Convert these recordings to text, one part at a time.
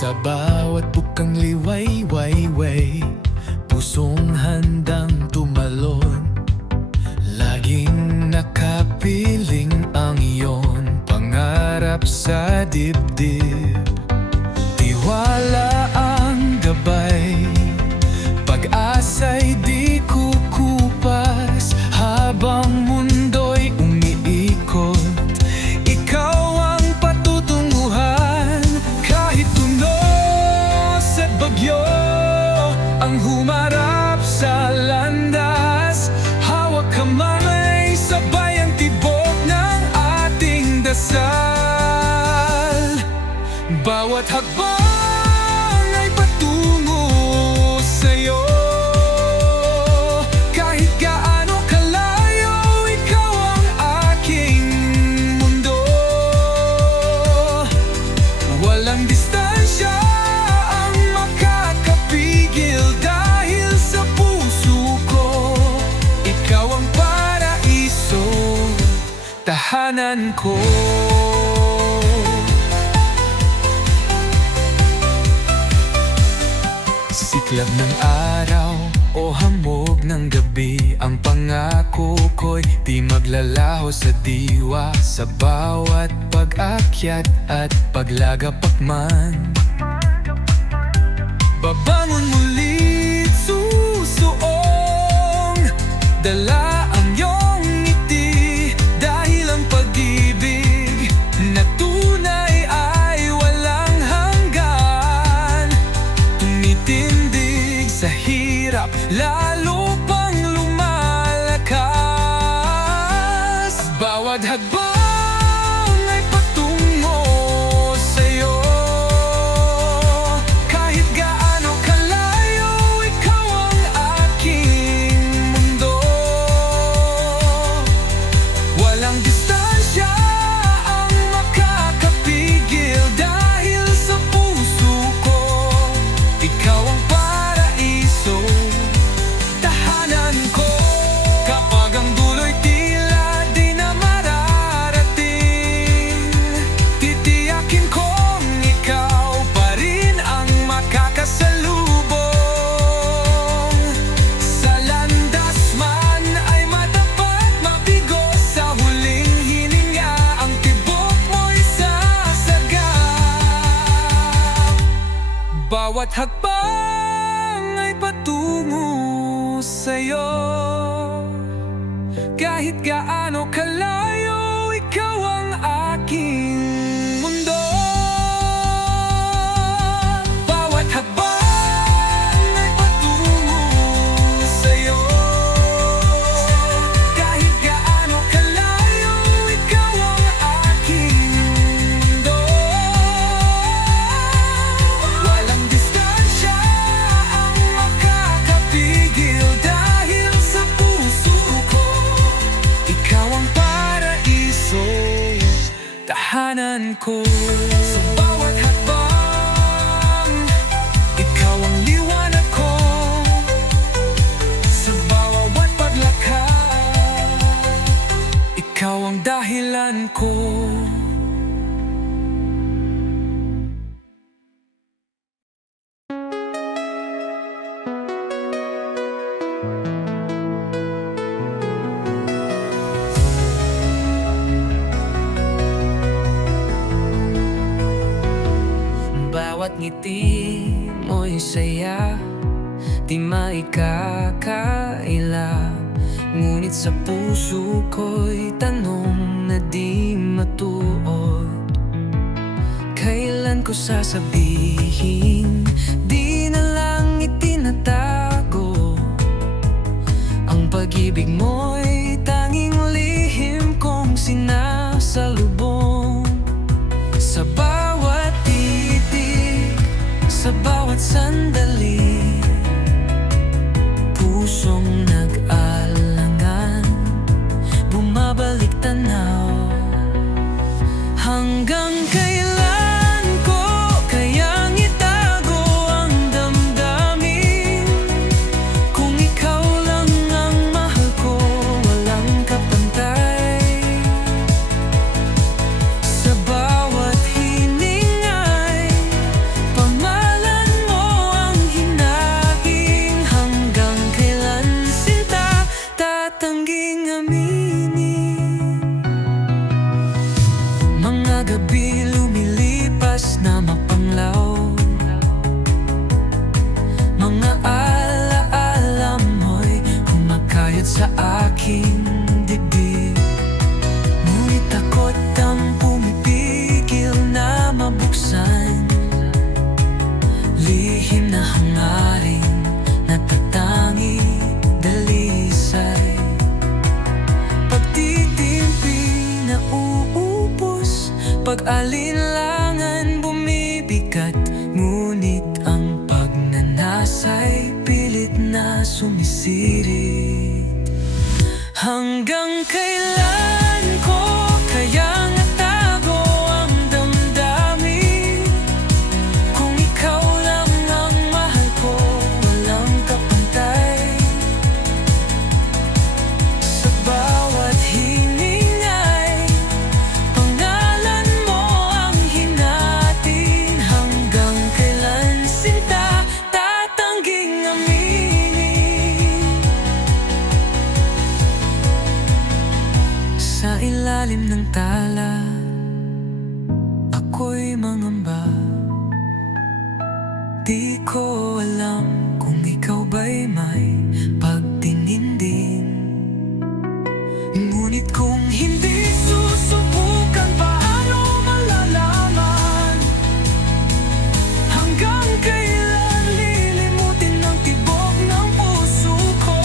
Sa bawat bukang liway-way-way, pusong handang tumalon. Laging nakapiling ang iyon pangarap sa dibdib. Tiwala ang gabay, pag-asa'y di kukupas. Habang mundo'y umiikot, ikaw ang patutunguhan. Kahit tunos at bagyo ang humarap sa landas, hawak kamay, sabay ang tibok ng ating dasal. Bawat hakbang ay patungo sa'yo. Kahit gaano kalayo, ikaw ang aking mundo. Walang distansya ang makakapigil dahil sa puso ko. Ikaw ang paraiso, tahanan ko. Siklab ng araw o hamog ng gabi, ang pangako ko'y di maglalaho sa diwa. Sa bawat pag-akyat at paglagapak man, babangon muli't susuong, dala ang iyong ngiti. Dahil ang pag-ibig na tunay ay walang hanggan, tumitindig sa hirap, lalo pang lumalakas. Bawat hakbang ay patungo sa'yo. Kahit gaano kalayo, ikaw ang aking mundo. Walang distansya ang makakapigil dahil sa puso ko. Ikaw ang paraiso, tahanan ko. Kapag ang dulo'y tila di na mararating, titiyakin kong ikaw pa rin ang makakasalubong. Sa landas man ay matapat, mabigo sa huling hininga, ang tibok mo'y sasagap. Bawat hakbang ay patungo sa'yo. Kahit gaano kalayo, ikaw ang aking mundo. Bawat hakbang ay patungo sa'yo. Kahit gaano kalayo, ikaw ang aking mundo. Walang distansya ang makakapigil dahil sa puso ko. Ikaw ang paraiso, tahanan ko. Sa bawat hakbang, ikaw ang liwanag ko. Sa bawat paglakad, ikaw ang dahilan ko. Bawat ngiti mo'y saya, di maikakaila. Ngunit sa puso ko'y tanong na di matuod. Kailan ko sasabihin, di na lang itinatago. Ang pag-ibig mo'y tanging lihim kong sinasalubong. Sa bawat titig, sa bawat sandali, pusong nag-alangan, bumabalik tanaw. Hanggang kailan ko kayang itago ang damdamin, kung ikaw lang ang mahal ko. pag-alinlangan bumibigat, ngunit ang pagnanasa'y pilit na sumisirit. Hanggang kailan ko kayang itago ang damdamin? Kung ikaw lang ang mahal ko, walang kapantay. Sa bawat hiningay, pangalan mo ang hinatin. Hanggang kailan sinta tatangging aminin? Sa ilalim ng tala, ako'y mangamba. Di ko alam kung ikaw ba'y may pagtingin din. Ngunit kung hindi susubukan, paano malalaman? Hanggang kailan lilimutin ang tibok ng puso ko?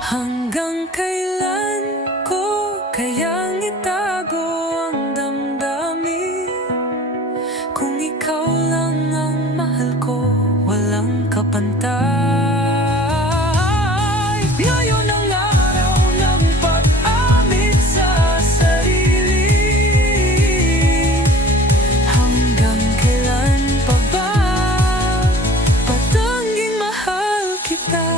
Hanggang kailan ko kayang itago ang damdamin? Kung ikaw lang ang mahal ko, walang kapantay. Ngayon ang araw ng pag-amin sa sarili. Hanggang kailan pa ba patangging mahal kita?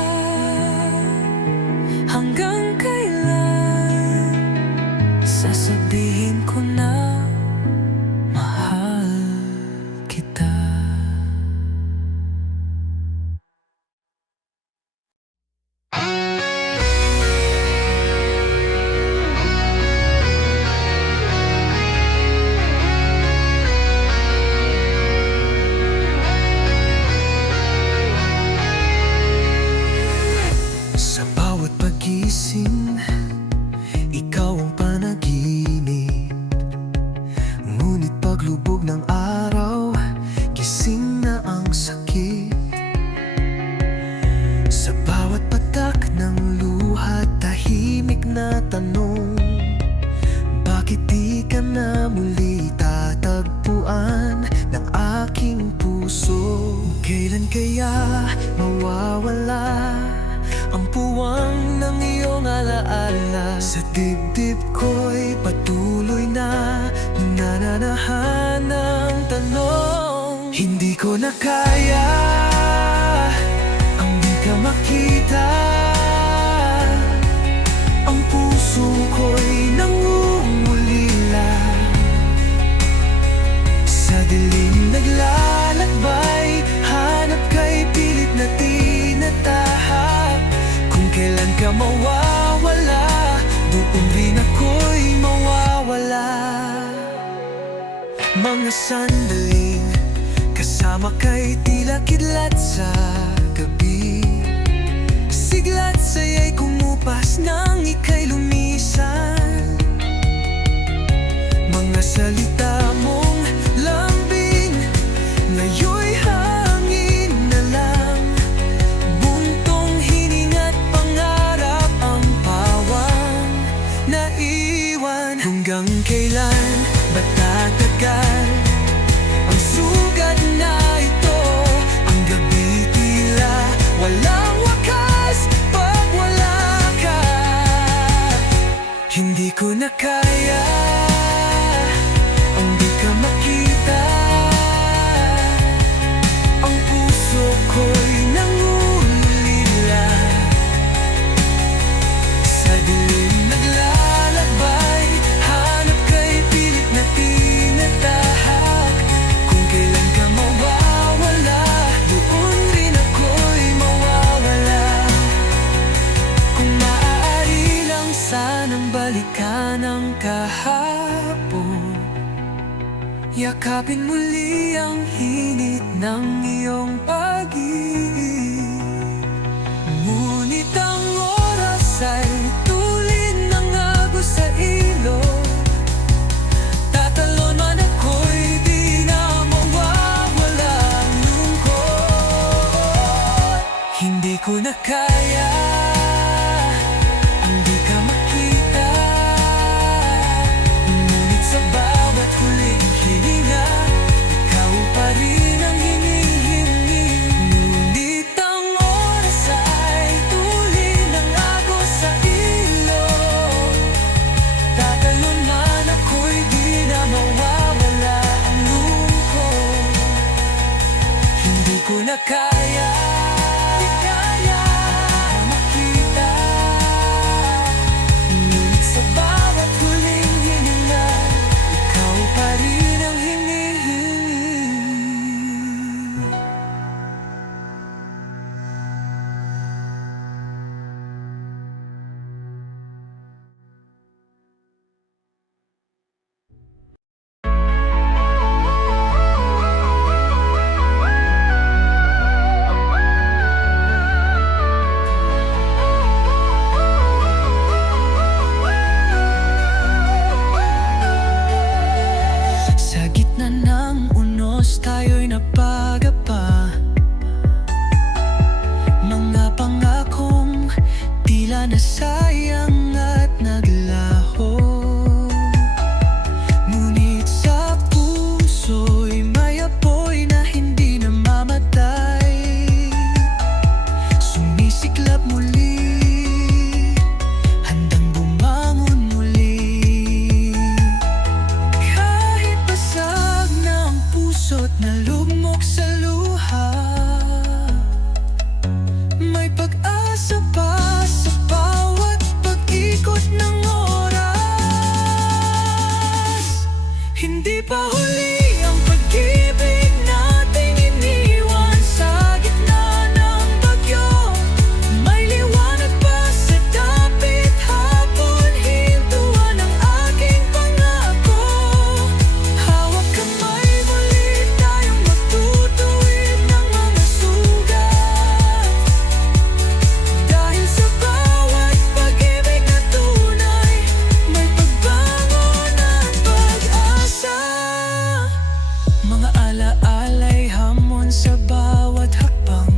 Hanggang kailan sasabihin ko na mahal kita? Sa bawat pagising, ikaw ang panaginip. Ngunit paglubog ng araw, gising na ang sakit. Sa bawat patak ng luha, tahimik na tanong, bakit di ka na muli tatagpuan ng aking puso? Kailan kaya mawawala ang puwang ng iyong alaala? Sa dibdib ko'y patuloy na nananahan ng tanong. Hindi ko na kaya ang di ka makita. Ang puso ko'y nangungulila. Sa dilim naglalakbay, hanap kay pilit na tinatahak. Kung kailan ka mawawala, doon rin ako'y mawawala. Mga sandaling kasama kay tila kidlat sa gabi. Sigla't saya'y kumupas nang ika'y lumisan. Mga salita mong lambing, ngayon'y hangin na lang. Buntong hininga't pangarap ang pawang naiwan. Hanggang kailan ba tatagal ang sugat na ito? Ang gabi tila walang wakas pag wala ka. Hindi ko na kaya ang di ka makita. Ang puso ko'y nangulila. Sa dilim naglalakbay, hanap kay pilit na tinatahak. Kung kailan ka mawawala, doon rin ako'y mawawala. Kung maaari lang sanang balikan ang kahapon, yakapin muli ang hinit ng iyong pag-ibig. Ngunit ang oras ay tulid ng agos sa ilog. Tatalon man ako'y di na mawawala ang lungkot. Hindi ko na kaya ang di ka makita. Ngunit sa na kaya, di kaya makita. Ngunit sa bawat huling hininga, ikaw pa rin ang hinihingi. Sa gitna ng unos, tayo'y napagapa. Mga pangakong tila nasayang at naglaho. Ngunit sa puso'y may apoy na hindi namamatay. Sumisiklab muli, handang bumangon muli. Kahit basag ng puso't nalugmok sa luha, may pag-asa pa sa bawat pag-ikot ng oras. Hindi pa huli ang pag-ibig nating iniwan sa gitna ng bagyo. May liwanag pa sa dapit hapon, hintuan ang aking pangako. Hawak kamay, muli tayong magtutuwid ng mga sugat. Dahil sa bawat pag-ibig na tunay, may pagbangon at pag-asa. Mga ala-ala'y hamon sa bawat hakbang,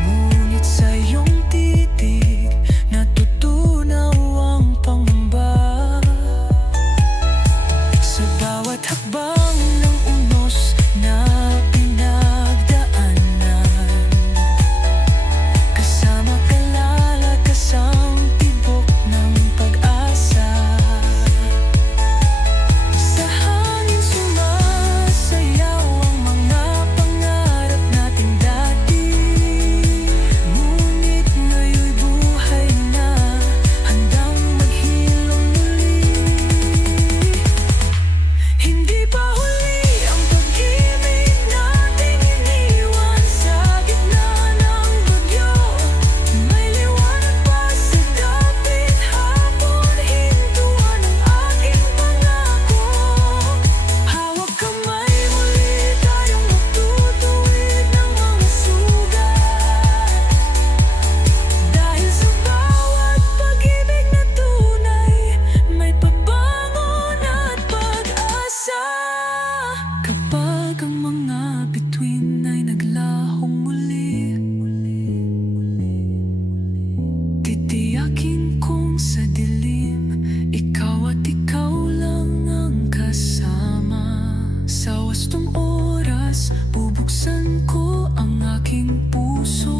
ngunit sa iyong titig natutunaw ang pangamba. Sa bawat hakbang ng unos na pinagdaanan, kasama kalalakas ang tibok ng pag-asa. Sa hangin sumasayaw ang mga pangarap natin dati. Ngunit ngayon'y buhay na, handang maghilom muli. Hindi pa huli ang pag-ibig nating iniwan sa gitna ng bagyo. May liwanag pa sa dapit hapon, hintuan ang aking pangako. Hawak kamay, muli tayong magtutuwid ng mga sugat. Dahil sa bawat pag-ibig na tunay, may pagbangon at pag-asa. Kapag ang mga bituin ay naglahong muli, titiyakin kong sa dilim, ikaw at ikaw lang ang kasama. Sa wastong oras, bubuksan ko ang aking puso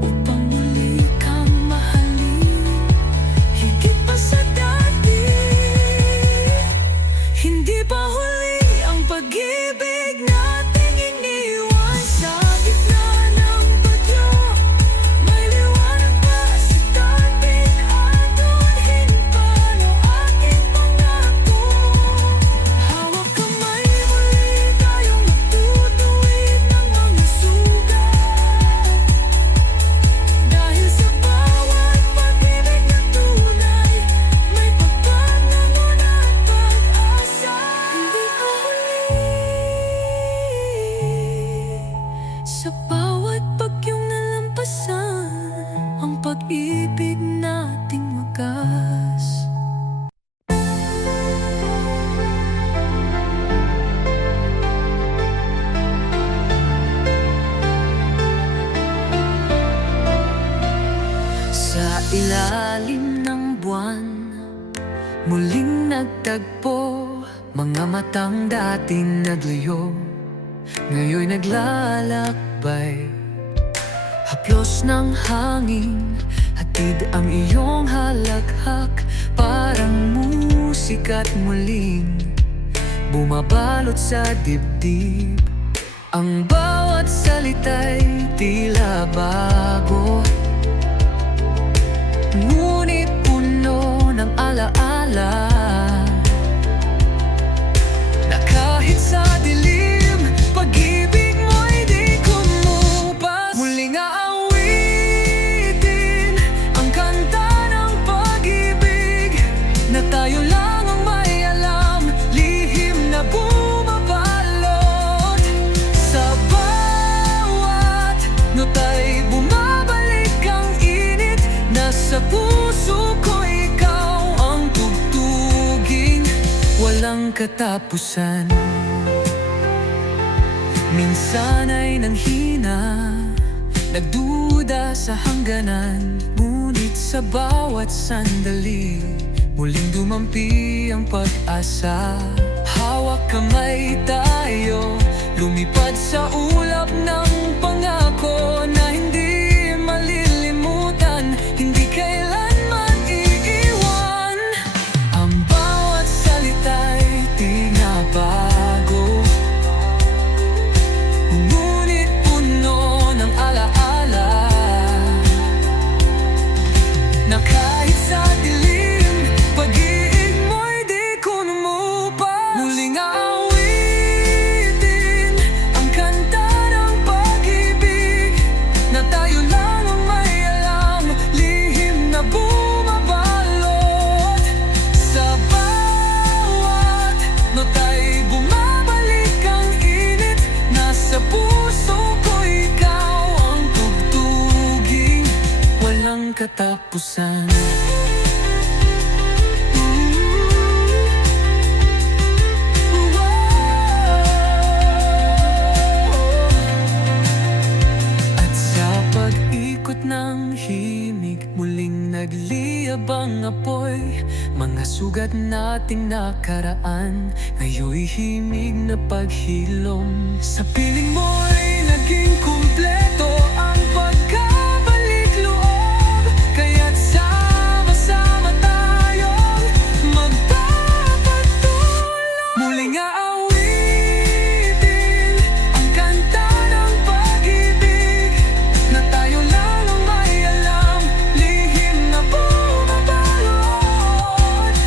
upang muli kang mahalin, higit pa sa dati. Hindi pa huli ang pag-ibig nating iniwan sa gitna ng bagyo. May liwanag pa sa dapit hapon, hintuan ang aking pangako. Hawak kamay, muli tayong magtutuwid ng mga sugat. Dahil sa bawat pag-ibig na tunay, may pagbangon at pag-asa. Hindi pa huli sa bawat bagyong nalampasan, ang pag-ibig nating wagas. Sa ilalim ng buwan, muling nagtagpo, mga matang dating naglayo, ngayon'y naglalakbay. Haplos ng hangin, hatid ang iyong halakhak, parang musika't muling bumabalot sa dibdib. Ang bawat salita'y tila bago, ngunit puno ng alaala, na kahit sa dilim, pag-ibig mo'y di kumupas. Muling aawitin ang kanta ng pag-ibig, na tayo lang ang may alam, lihim na bumabalot. Sa bawat nota'y bumabalik ang init, nasa puso ko ikaw ang tugtugin, walang katapusan. Minsan ay nanghina, nagduda sa hangganan, ngunit sa bawat sandali, muling dumampi ang pag-asa. Hawak kamay tayo, lumipad sa ulap ng pangako na hindi malilimutan, hindi kailanman iiwan. Ang bawat salita'y tinabago, ngunit puno ng alaala, na kahit sa dilim, pag-ibig mo'y di kumupas. Muling aawitin ang kanta ng pag-ibig, na tayo lang ang may alam, lihim na bumabalot. Sa bawat nota'y bumabalik ang init, nasa puso ko ikaw ang tugtugin, walang katapusan. At sa pag-ikot ng himig, muling nagliyab ang apoy, mga sugat nating nakaraan, ngayon'y himig na paghilom. Sa piling mo'y naging kumpleto ang pagkabalik loob, kaya't sama-sama tayong magpapatuloy. Muling aawitin ang kanta ng pag-ibig, na tayo lang ang may alam, lihim na bumabalot.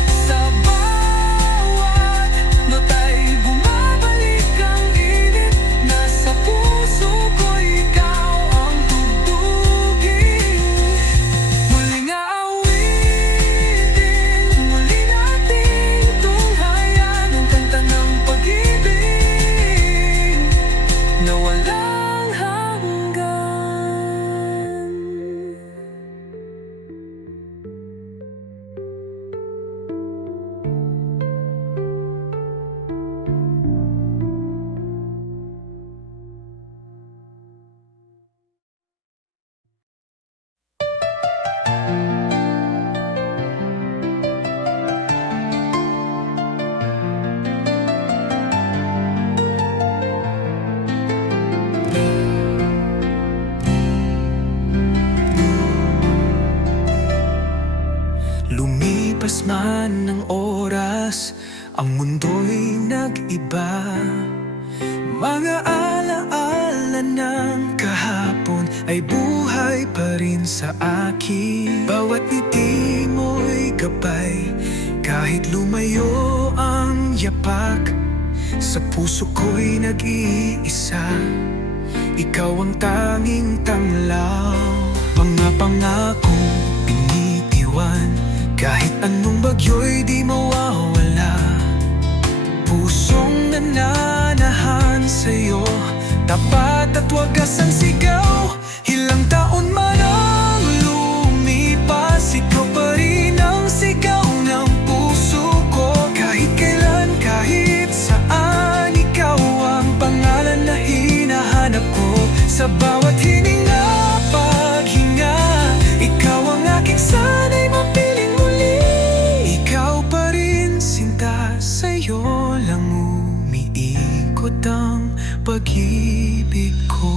Sa bawat nota'y bumabalik ang init, nasa puso ko ikaw ang tugtugin. Muling aawitin, muli nating tunghayan ang kanta ng pag-ibig, na walang hanggan. Lumipas man ng oras, ang mundo'y nag-iba. Mga alaala ng kahapon ay buhay pa rin sa akin. Bawat ngiti mo'y gabay, kahit lumayo ang yapak. Sa puso ko'y nag-iisa, ikaw ang tanging tanglaw. Mga pangakong binitiwan, kahit anong bagyo'y di mawawala. Pusong nananahan sa'yo, tapat at wagas ang sigaw. Ilang taon man ang lumipas, ikaw pa rin ang sigaw ng puso ko. Kahit kailan, kahit saan, ikaw ang pangalan na hinahanap ko. Sa bawat hininga, paghinga, ikaw ang aking sana'y mapiling muli. Ikaw pa rin sinta, sa'yo lang umiikot ang pag-ibig ko.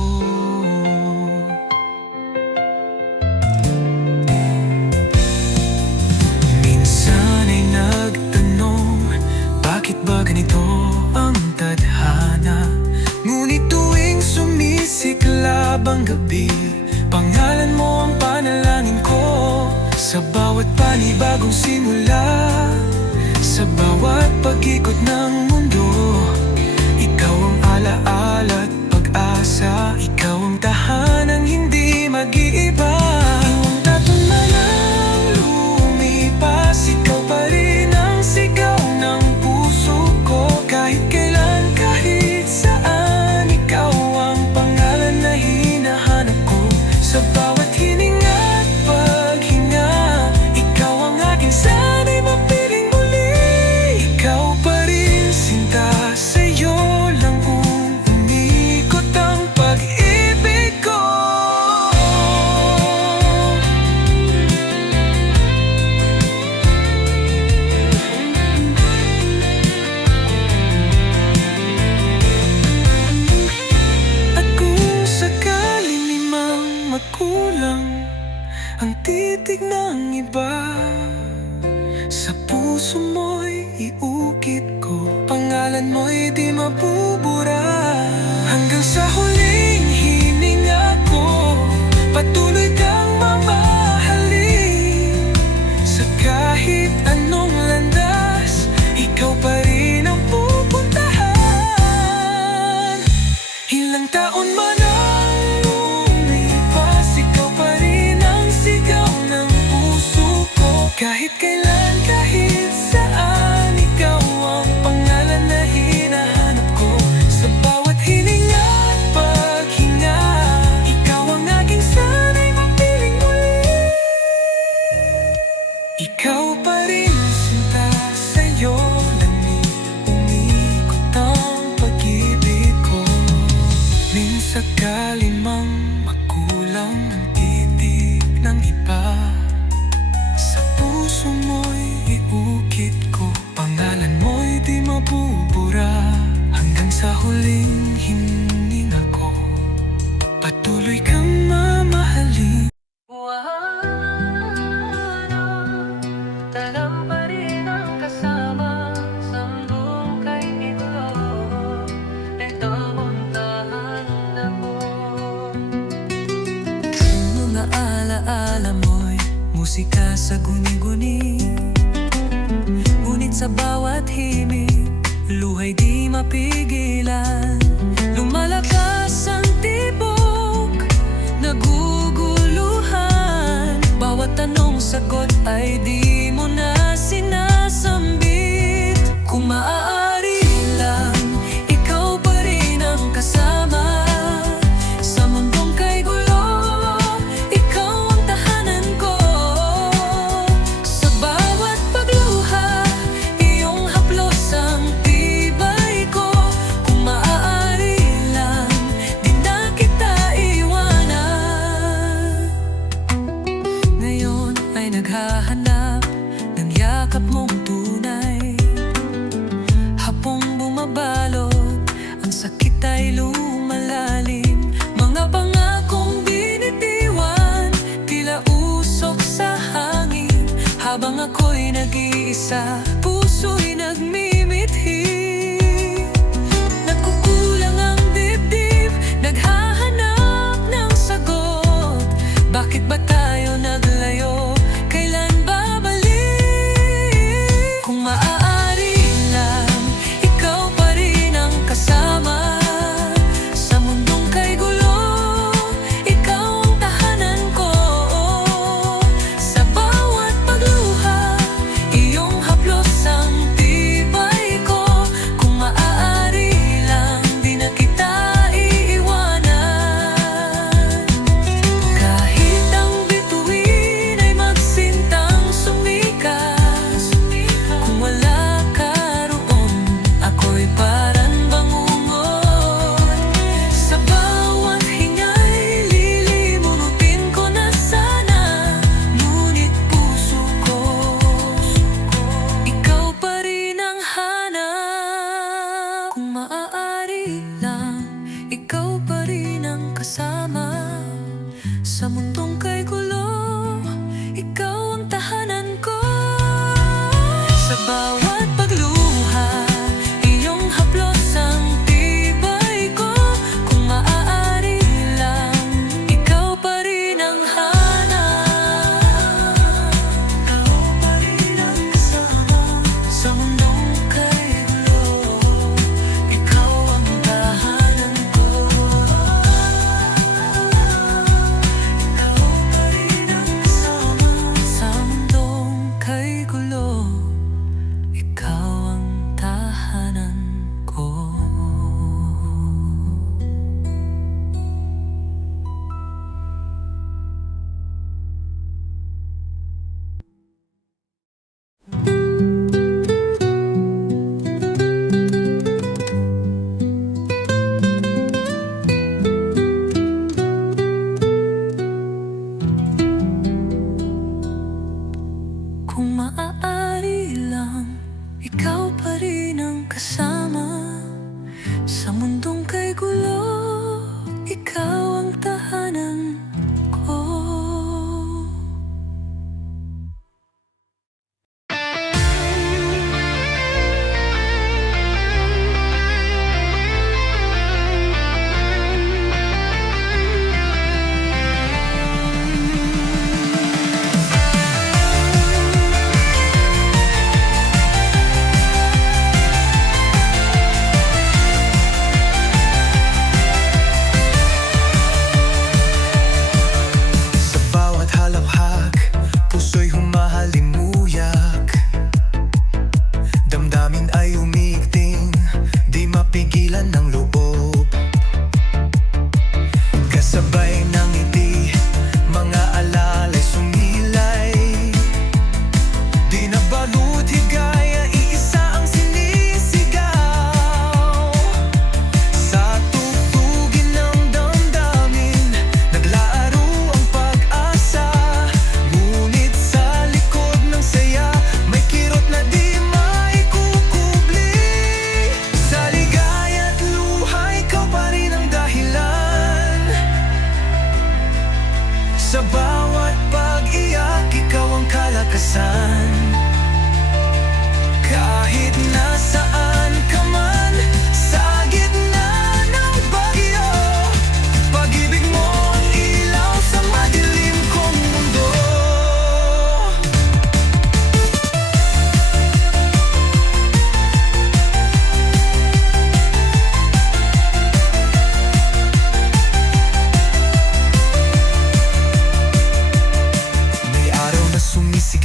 panibagong simula. Sa bawat pag-ikot ng mundo, ikaw ang alaala at pag-asa. Ikaw ang tahanang hindi mag-iiba. Iyong taton man ang lumipas, ikaw pa rin ang sigaw ng puso ko. Kahit kailan, kahit saan, ikaw ang pangalan na hinahanap ko. Sa bawat hininga at paghinga, ikaw ang aking sana'y mapiling muli. Ikaw pa rin sinta, sa'yo lang umiikot ang pag-ibig ko. At kung sakali limang magkulang ang titig ng iba, sa puso mo'y iukit ko. Pangalan mo'y di mabubura. Hanggang sa huling hininga ko, patuloy kang mamahalin. Sa kahit anong landas, ikaw pa rin ang pupuntahan. Ilang taon man ang lumipas, ikaw pa rin ang sigaw ng puso ko. Kahit kailan, kahit saan, ikaw ang pangalan na hinahanap ko. Sa bawat hininga at paghinga, ikaw ang aking sana'y mapiling muli. Ikaw pa rin sinta, sa'yo lang umiikot ang pag-ibig ko. Minsan sakali mang magkulang ang titig ng iba, sa puso mo'y iukit ko. Pangalan mo'y di mabubura. Hanggang sa huling hininga ko, patuloy kang mamahalin. Talang pa rin ang kasama sa bungkay ito. Ito ang tahanan mo. Mga alaala mo'y musika sa guni-guni, ngunit sa bawat himig, luhay di mapigilan. Lumalakas ang tibok, naguguluhan. Bawat tanong sagot ay di mo na sinasambit. Kung maaari lang, ikaw pa rin ang kasama sa mundong kay gulo. Ikaw ang tahanan ko. Sa bawat pagluha, iyong haplos ang tibay ko. Kung maaari lang, di na kita iwanan. Ngayon ay naghahanap ng yakap mong tunay. Hapong bumabalot, ang sakit ay lumalalim. Mga pangakong binitiwan, tila usok sa hangin. Habang ako'y nag-iisa, puso'y nagmimithi. Nagkukulang ang dibdib, naghahanap ng sagot. Bakit ba tayo naglayo? Kailan babalik? Kung maaari lang, ikaw pa rin ang kasama sa mundong kay gulo. Ikaw ang tahanan ko. Sa bawat pagluha, iyong haplos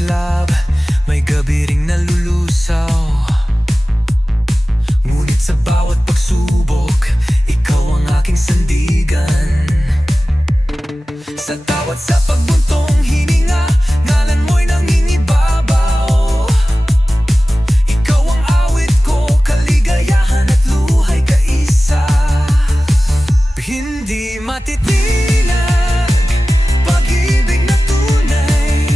makislap, may gabi ring nalulusaw. Ngunit sa bawat pagsubok, ikaw ang aking sandigan. Sa tawat sa pagbuntong hininga, ngalan mo'y nangingibabaw. Ikaw ang awit ko, kaligayahan at luhay kaisa. Hindi matitinag, pag-ibig na tunay.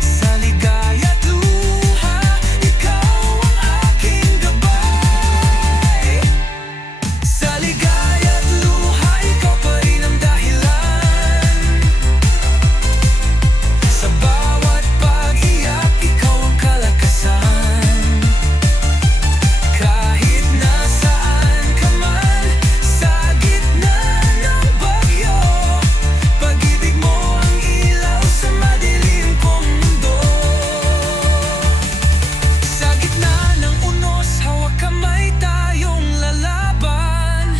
Sa ligaya't luha, ikaw ang aking gabay. Sa ligaya't luha, ikaw pa rin ang dahilan. Sa bawat pag-iyak, ikaw ang kalakasan. Kahit nasaan ka man, sa gitna ng bagyo, pag-ibig mo ang ilaw sa madilim kong mundo. Sa gitna ng unos, hawak kamay tayong lalaban.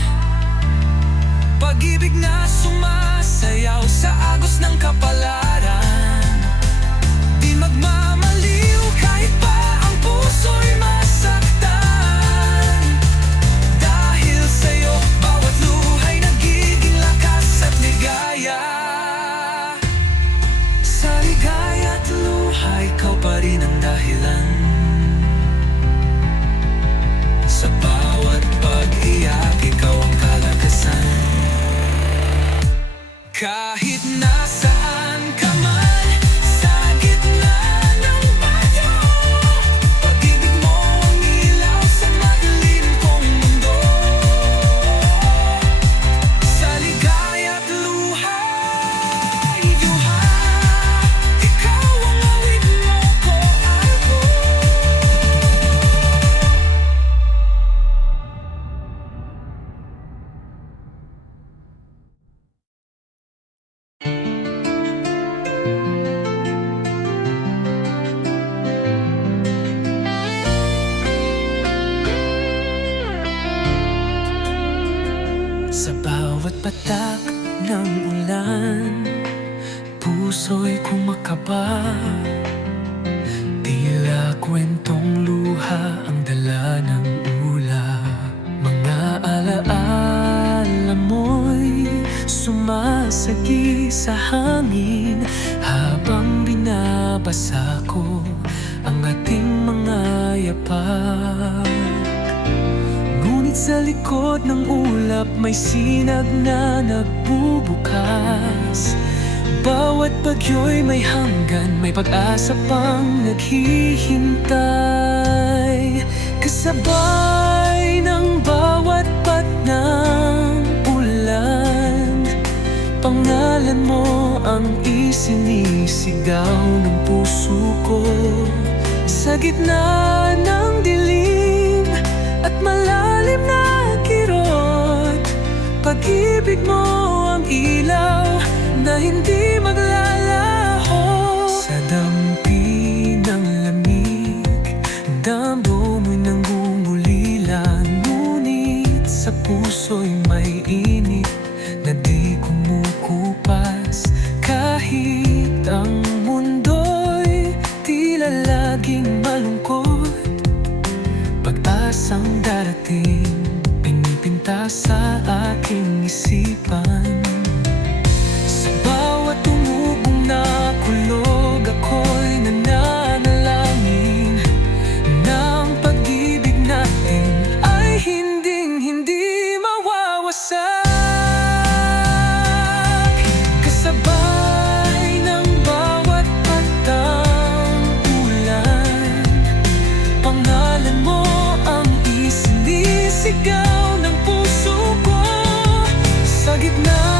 Pag-ibig na sumasayaw sa agos ng kapalaran. Di magmamaliw kahit pa ang puso'y masaktan. Dahil sa'yo, bawat luha'y nagiging lakas at ligaya. Sa ligaya't luha, ikaw pa rin ang dahilan. Sa bawat pag-iyak, ikaw ang kalakasan. Kahit nasaan ka man, sa gitna ng bagyo, pag-ibig mo ang ilaw sa madilim kong mundo. Sa ligaya't luha'y luha, ikaw ang awit mo ko ako. Sa bawat patak ng ulan, puso'y kumakaba. Tila kwentong luha ang dala ng ulap. Mga alaala mo'y sumasagi sa hangin, habang binabasa ko ang ating mga yapak. Ngunit sa likod ng ulap, may sinag na nagbubukas. Bawat bagyo'y may hanggan, may pag-asa pang naghihintay. Kasabay ng bawat patnang ulan, pangalan mo ang isinisigaw ng puso ko. Sa gitna ng dilim at malalim na kirot, pag-ibig mo ang ilaw na hindi maglalaho. Sa dampi ng lamig, dambo mo'y nanggumulila. Ngunit sa puso'y may init na di kumukupas. Kahit ang mundo'y tila laging malungkot, pag-asang darating pinipinta sa aking isipan. Sa bawat tumubong na kulog, ako'y nananalangin na ang pag-ibig natin ay hinding-hindi mawawasak. Kasabay ng bawat patang ulan, pangalan mo ang isinisigaw ng puso ko. Sa gitna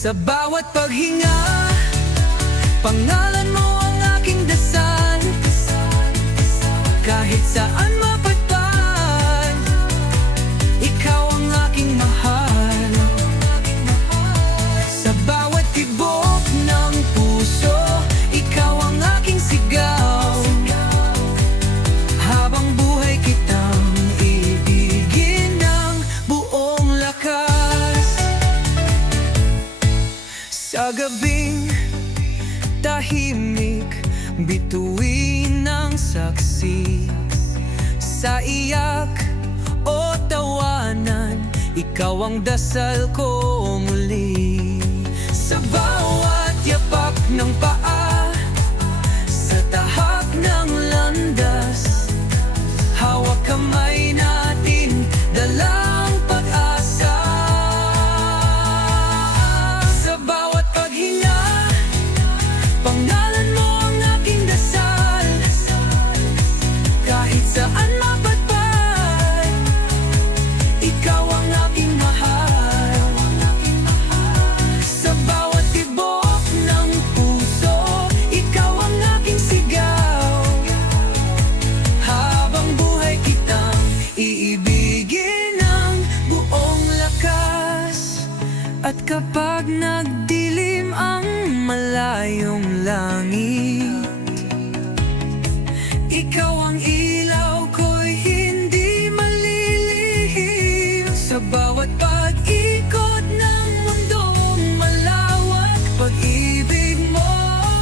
Sa bawat paghinga, pangalan mo ang aking dasal. Kahit saan mapadpad, ikaw ang aking mahal. Sa bawat tibok ng puso, ikaw ang aking sigaw. Habang buhay kitang ibigin ng buong lakas. Sa gabing tahimik, bituin ng saksi. Sa iyak o tawanan, ikaw ang dasal ko muli. Sa bawat yapak ng paa, sa tahak ng landas, hawak kamay natin, dalang pag-asa. Sa bawat paghinga, pangalan mo ang aking dasal. Kahit saan mapadpad, ikaw ang aking mahal. Sa bawat tibok ng puso, ikaw ang aking sigaw. Habang buhay kitang iibigin ng buong lakas. At kapag nagdilim ang malayong langit, ikaw ang ilaw ko'y hindi malilihim. Sa bawat pag-ikot ng mundong malawak, pag-ibig mo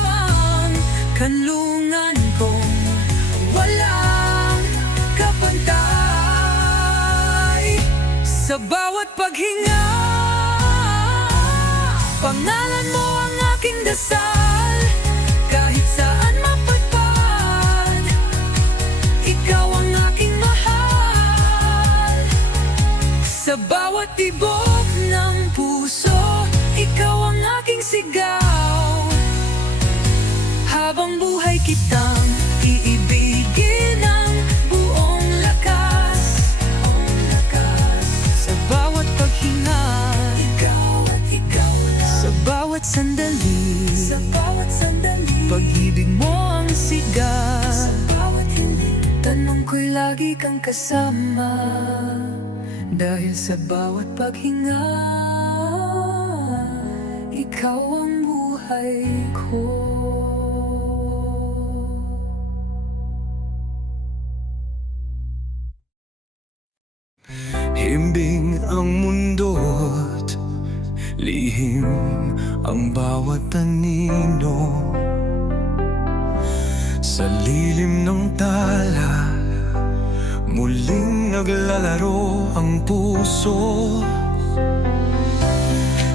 ang kanlungan kong walang kapantay. Sa bawat paghinga, pangalan mo ang aking dasal. Kahit saan mapadpad, ikaw ang aking mahal. Sa bawat tibok ng puso, ikaw ang aking sigaw. Habang buhay kitang iibigin ng buong lakas. Sa bawat paghinga, ikaw at ikaw lang. Sa bawat sandali, pag-ibig mo ang sigaw. Sa bawat hiling, tanong ko'y lagi kang kasama. Dahil sa bawat paghinga, ikaw ang buhay ko. Himbing ang mundo't lihim ang bawat anino. Sa lilim ng tala, muling naglalaro ang puso.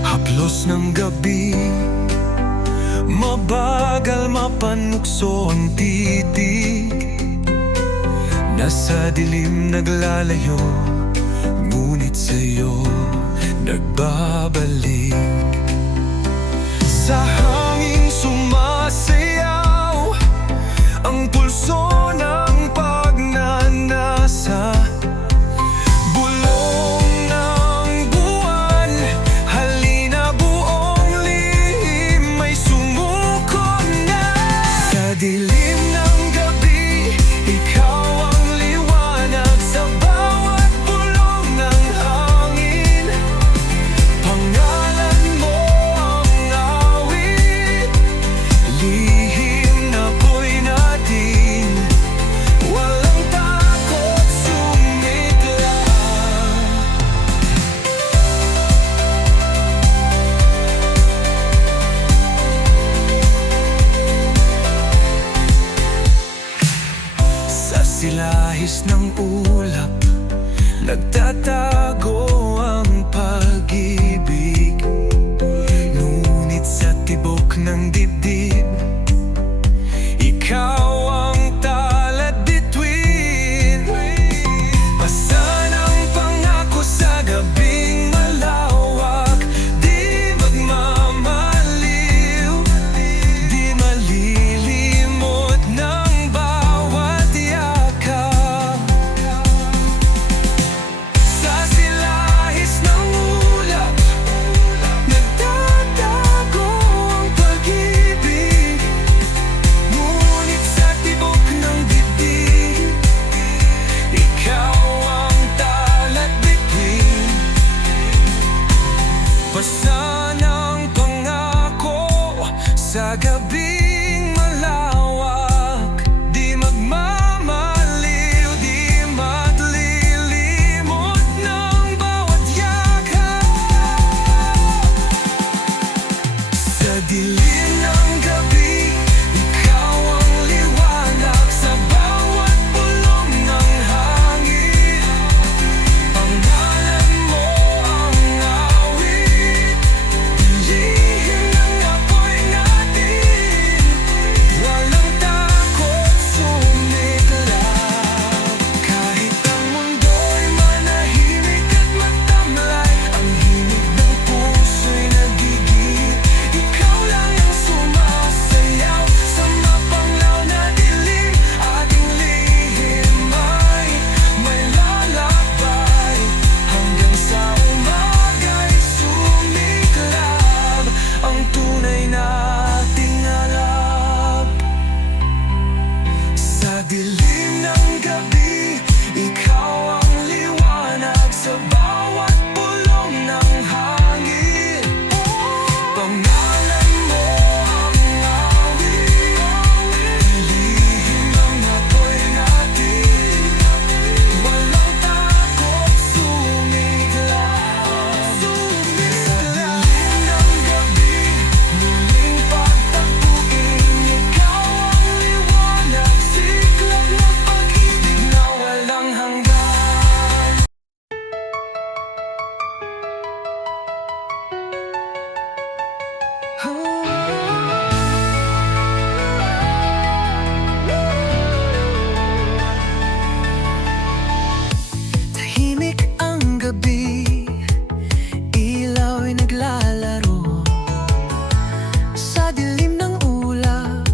Haplos ng gabi, mabagal mapanukso ang titig. Nasa dilim naglalayo, ngunit sa'yo nagbabalik. Sa hangin sumasayaw ang pulso ng pagnanasa. Bulong ng buwan, halina buong lihim ay sumuko na. Sa dilim ng gabi, ikaw ang liwanag. Sa bawat bulong ng hangin, pangalan mo ang awit. Lihim na buhay natin, walang takot sumigla. Sa silahis ng ulap, nagtatago ang pag-ibig. Ngunit sa tibok ng dibdib, ikaw ang talad bituin. Pasan ang pangako sa gabing malawak, di magmamaliw, di malilimot ng bawat yakap. Sa Sa gabing malawak, di magmamaliw, di maglilimot ng bawat yakap. Sa dilim ng gabi, ikaw ang liwanag sa bawat bulong ng hangin. Pangalan mo ang awit, lihim ng apoy natin. Walang takot sumiklab. Kahit ang mundo'y manahimik at matamlay, ang himig ng puso'y nagigit. Ikaw lang ang sumasayaw sa mapanglaw na dilim. Ating lihim ay may lalakbay hanggang sa umaga'y sumiklab ang tunay nating alab. Sa dilim ng gabi, ikaw ang liwanag sa bawat bulong ng hangin. Pangalan mo ang awit, lihim ng apoy natin. Walang takot sumiklab. Sa dilim ng gabi, muling pagtagpuin. Ikaw ang liwanag, siklab ng pag-ibig na walang hanggan. Tahimik ang gabi, ilaw ay naglalaro. Sa dilim ng ulap,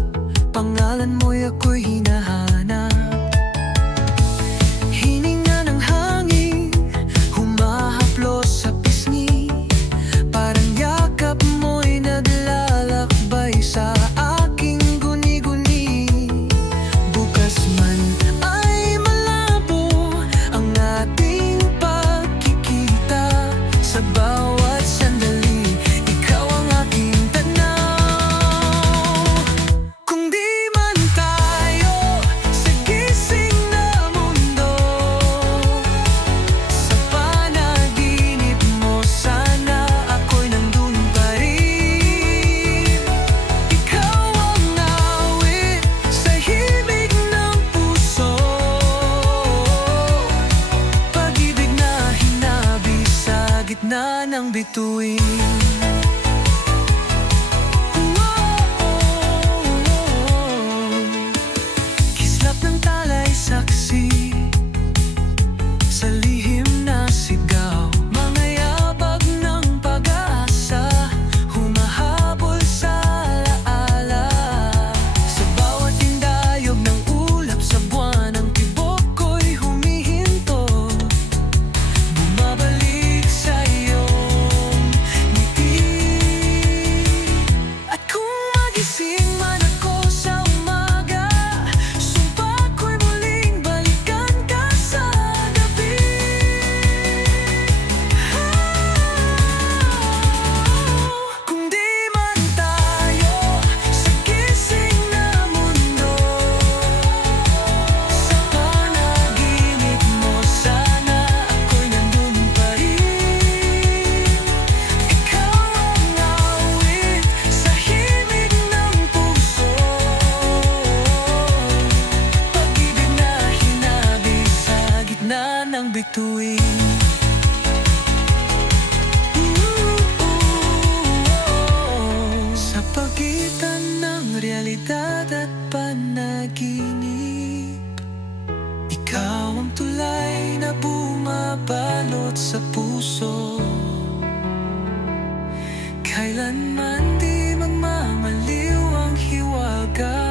pangalan mo'y ako'y hinahanap. Hininga ng hangin, humahaplos sa pisngi. Parang yakap mo'y naglalakbay sa aking guni-guni. Bukas man ay malabo ang ating pagkikita. Sa bawat sandali, ikaw ang aking tanaw. Kung di man tayo sa gising na mundo, sa panaginip mo sana ako'y nandun pa rin. Ikaw ang awit sa himig ng puso, pag-ibig na hinabi sa gitna ng bituin. Kislap ng talay saksi sa lihim na sigaw. Mga yabag ng pag-asa humahabol sa alaala. Sa bawat tindayog ng ulap sa buwan, ang tibok ko'y humihinto. Bumabalik sa iyong ngiti. At kung magising man ako sa umaga, sumpa ko'y muling balikan ka sa gabi. Kung di man tayo sa gising na mundo, sa panaginip mo sana ako'y nandun pa rin. Ikaw ang awit sa himig ng puso, pag-ibig na hinabi sa gitna ng bituin. Sa pagitan ng realidad at panaginip, ikaw ang tulay na bumabalot sa puso. Kailanman di magmamaliw ang hiwaga.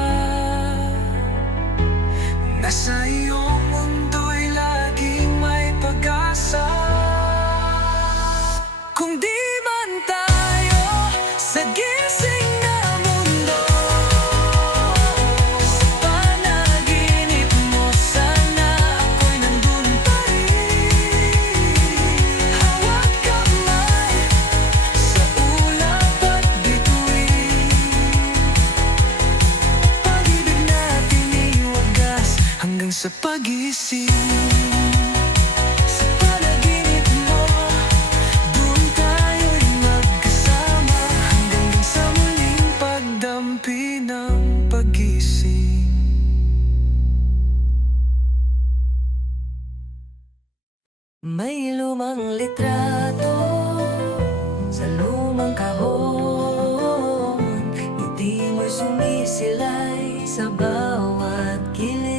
Nasa iyong mundo'y laging may pag-asa. Kung di man tayo sa gising na mundo, sa panaginip mo sana ako'y nandun pa rin. Hawak kamay sa ulap at bituin. sa pag-isip. Sa panaginip mo, doon tayo'y magkasama Hanggang sa muling pagdampi ng pag-isip. May lumang litrato sa lumang kahon, ngiti mo'y sumisilay sa bawat gilid.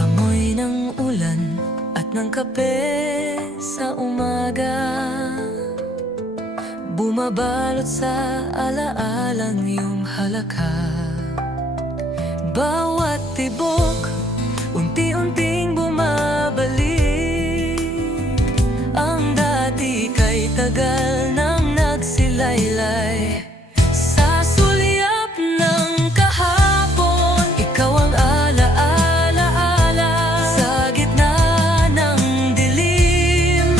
Amoy ng ulan at ng kape sa umaga, bumabalot sa alaalang iyong halaka. Bawat tibok, unti-unting bumabalik. Ang dati kay tagal nang nagsilaylay. Sa sulyap ng kahapon, ikaw ang alaala. Sa gitna ng dilim,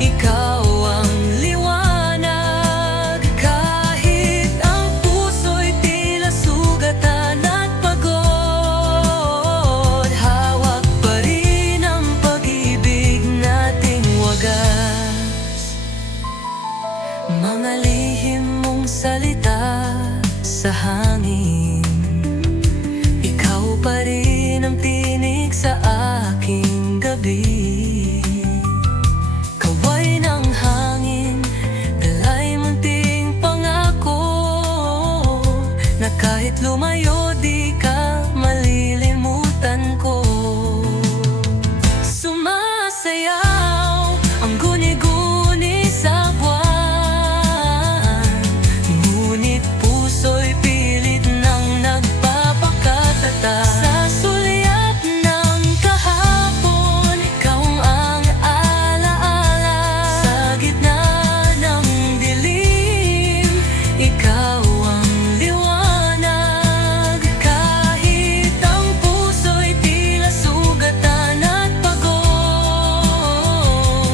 ikaw ang liwanag. Kahit ang puso'y tila sugatan at pagod, hawak pa rin ang pag-ibig nating wagas. Mga lihim mong salita sa hangin, ikaw pa rin ang tinig sa aking gabi. Kaway ng hangin, dalay munting pangako, na kahit lumayo di ka malilimutan ko. Sumasayaw ang guni-guni sa buwan, ngunit puso'y pilit nang nagpapakatata. Sa sulyap ng kahapon, ikaw ang alaala. Sa gitna ng dilim, ikaw ang liwanag. Kahit ang puso'y tila sugatan at pagod,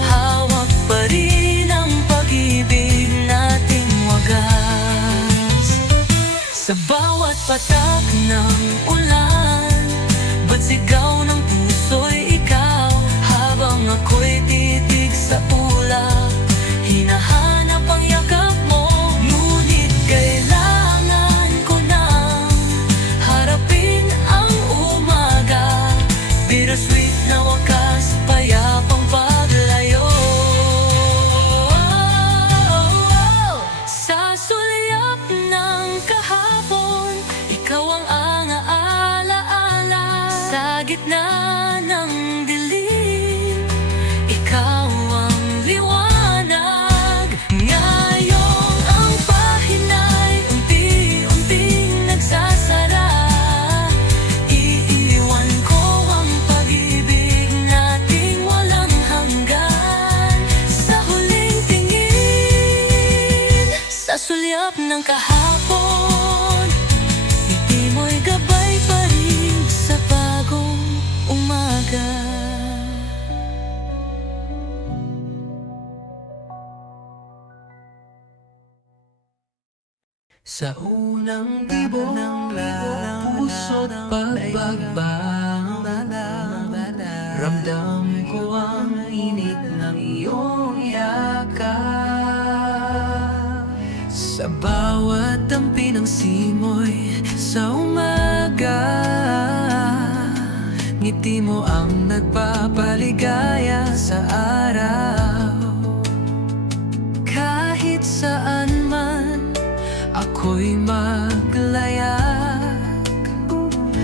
hawak pa rin ang pag-ibig nating wagas. Sa bawat patak ng ulan, ba't sigaw ng puso'y ikaw? Habang ako'y titig sa ulap, hinahanap ang yakap mo. Ngunit kailangan ko nang harapin ang umaga. Bittersweet na wakas, payapang paglayo. Sa sulyap ng kahapon, ikaw ang alaala. Sa gitna ng dilim, ikaw ang liwanag. Ngayon ang pahina'y unti-unting nagsasara. Iiwan ko ang pag-ibig nating walang hanggan. Sa huling tingin, sa sulyap ng kahapon, ngiti mo'y gabay pa rin sa bagong umaga. Sa unang tibok ng puso't pagbagbang, ramdam ko ang init ng iyong yakap. Sa bawat dampi ng simoy sa umaga, ngiti mo ang nagpapaligaya sa araw. Kahit saan man ako'y maglayak,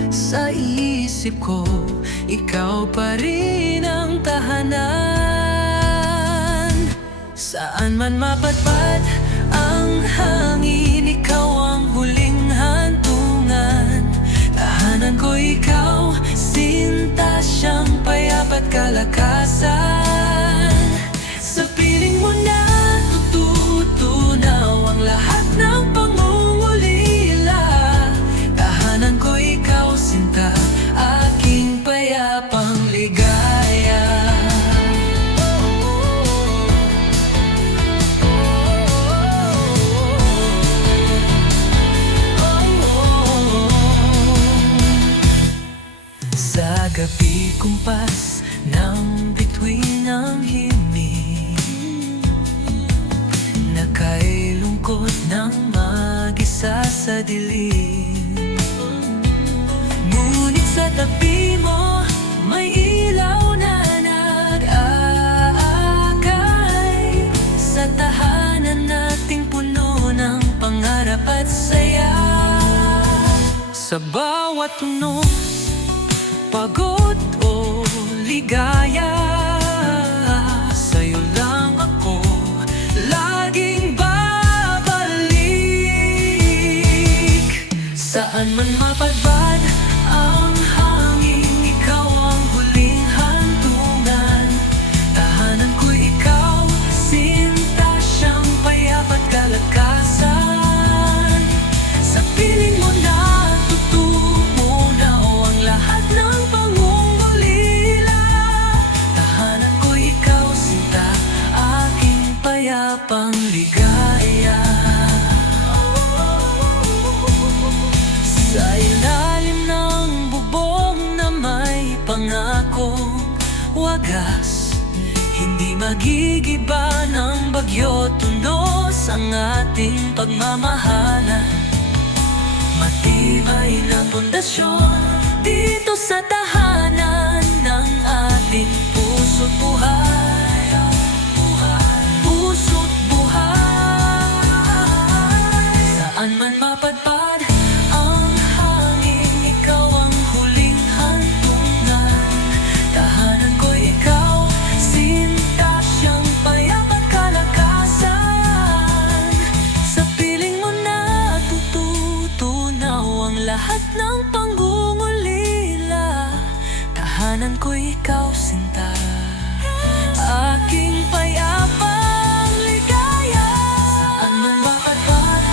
sa isip ko ikaw pa rin ang tahanan. Saan man mapadpad ang hangin, ikaw ang huling hantungan. Tahanan ko ikaw, sinta siyang payapat kalakasan. Sa piling mo na tututunaw ang lahat ng pangungulila. Tahanan ko ikaw, sinta, aking payapang ligaw. gabi kumpas ng bituin ng himig, nakailungkot ng mag-isa sa dilim. Ngunit sa tabi mo may ilaw na nag-aakay sa tahanan nating puno ng pangarap at saya. Sa bawat tunos, pagod o ligaya, sa'yo lang ako laging babalik. Saan man mapadpad ang hangin, ikaw ang huling hantungan. Tahanan ko'y ikaw, sinta siyang payap at kalakasan. Sa piling mo na tumunaw ang lahat ng pangungulila. Tahanan ko'y ikaw, sinta, aking payapang ligaya. Sa ilalim ng bubong na may pangakong wagas, hindi magigiba ng bagyo tunos ang ating pagmamahala. Matibay na pundasyon dito sa tahanan ng ating puso't buhay. Puso't buhay. Saan man mapadpad ang hangin, ikaw ang huling hantungan. Tahanan ko'y ikaw, sinta siyang payap at kalakasan. Sa piling mo na tutunaw ang lahat ng pangungulila. Tahanan ko'y ikaw, sinta, aking payapang ligaya. Saan man mapadpad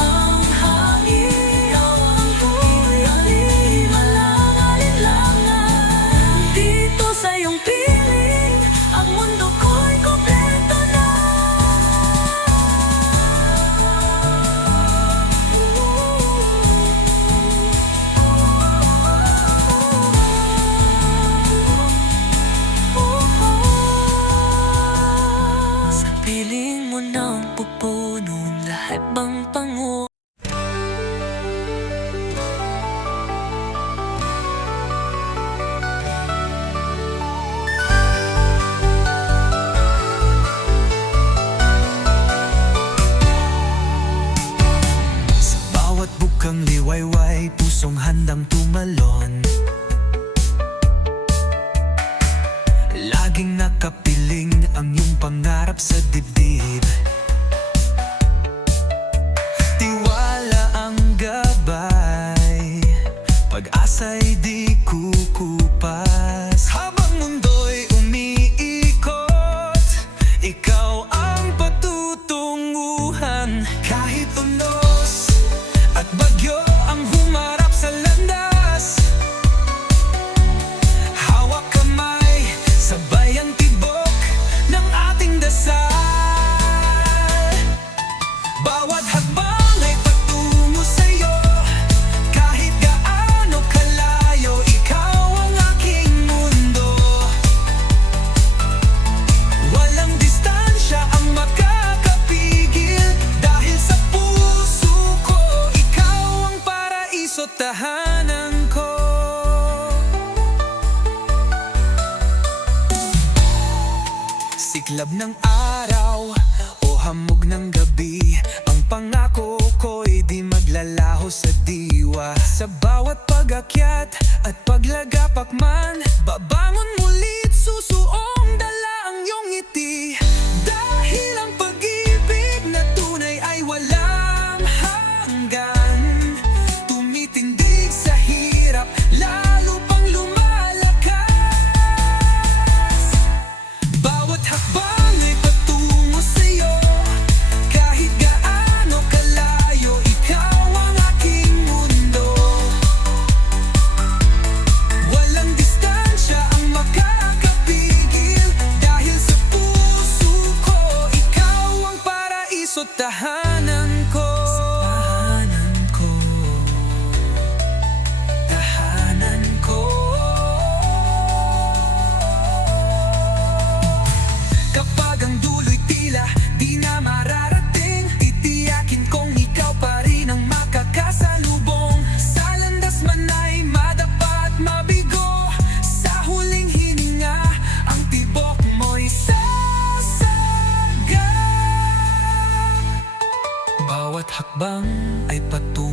ang hangin, ikaw ang huling walang alinlangan. Dito sa iyong piling, ang mundo ko'y kompleto na. Sa piling mo nang pupuno lahat bang pango. Sa bawat bukang liwayway, pusong handang tumalon. Laging nakapiling ang iyong pangarap sa dibdib. Tiwala ang gabay, pag-asa'y di kukupas. Habang mundo'y umiikot, ikaw ang patutunguhan. Kahit unos at bagyo ang humarap sa landas, hawak kamay, sabay ang tibok ng ating dasal. Bawat hakbang ay patungo sa'yo, kahit gaano kalayo, ikaw ang aking mundo. Walang distansya ang makakapigil, dahil sa puso ko, ikaw ang paraiso, tahanan ko. Siklab ng araw o hamog ng gabi, ang pangako ko'y di maglalaho sa diwa. Sa bawat pag-akyat at paglagapak man, babangon muli't susuong dala ang iyong ngiti. Dahil ang pag-ibig na tunay ay walang hanggan, tumitindig sa hirap, lalo pang lumalakas. Bawat hakbang ay patungo sa'yo, kahit gaano kalayo, ikaw ang aking mundo. Walang distansya ang makakapigil,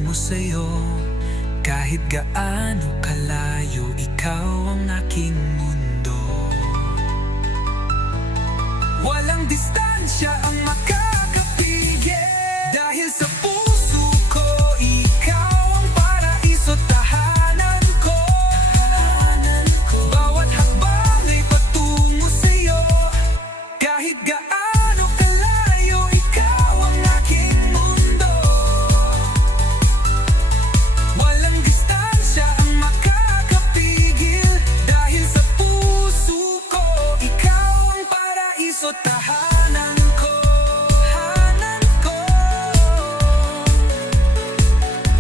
patungo sa'yo. Kahit gaano kalayo, ikaw ang aking mundo. Walang distansya ang makakapigil, dahil sa puso ko, ikaw ang paraiso, tahanan ko. Bawat hakbang ay patungo sa'yo. Kahit gaano kalayo, ikaw ang aking mundo. Walang distansya ang makakapigil, dahil sa puso ko, ikaw ang paraiso, tahanan ko. Tahanan ko.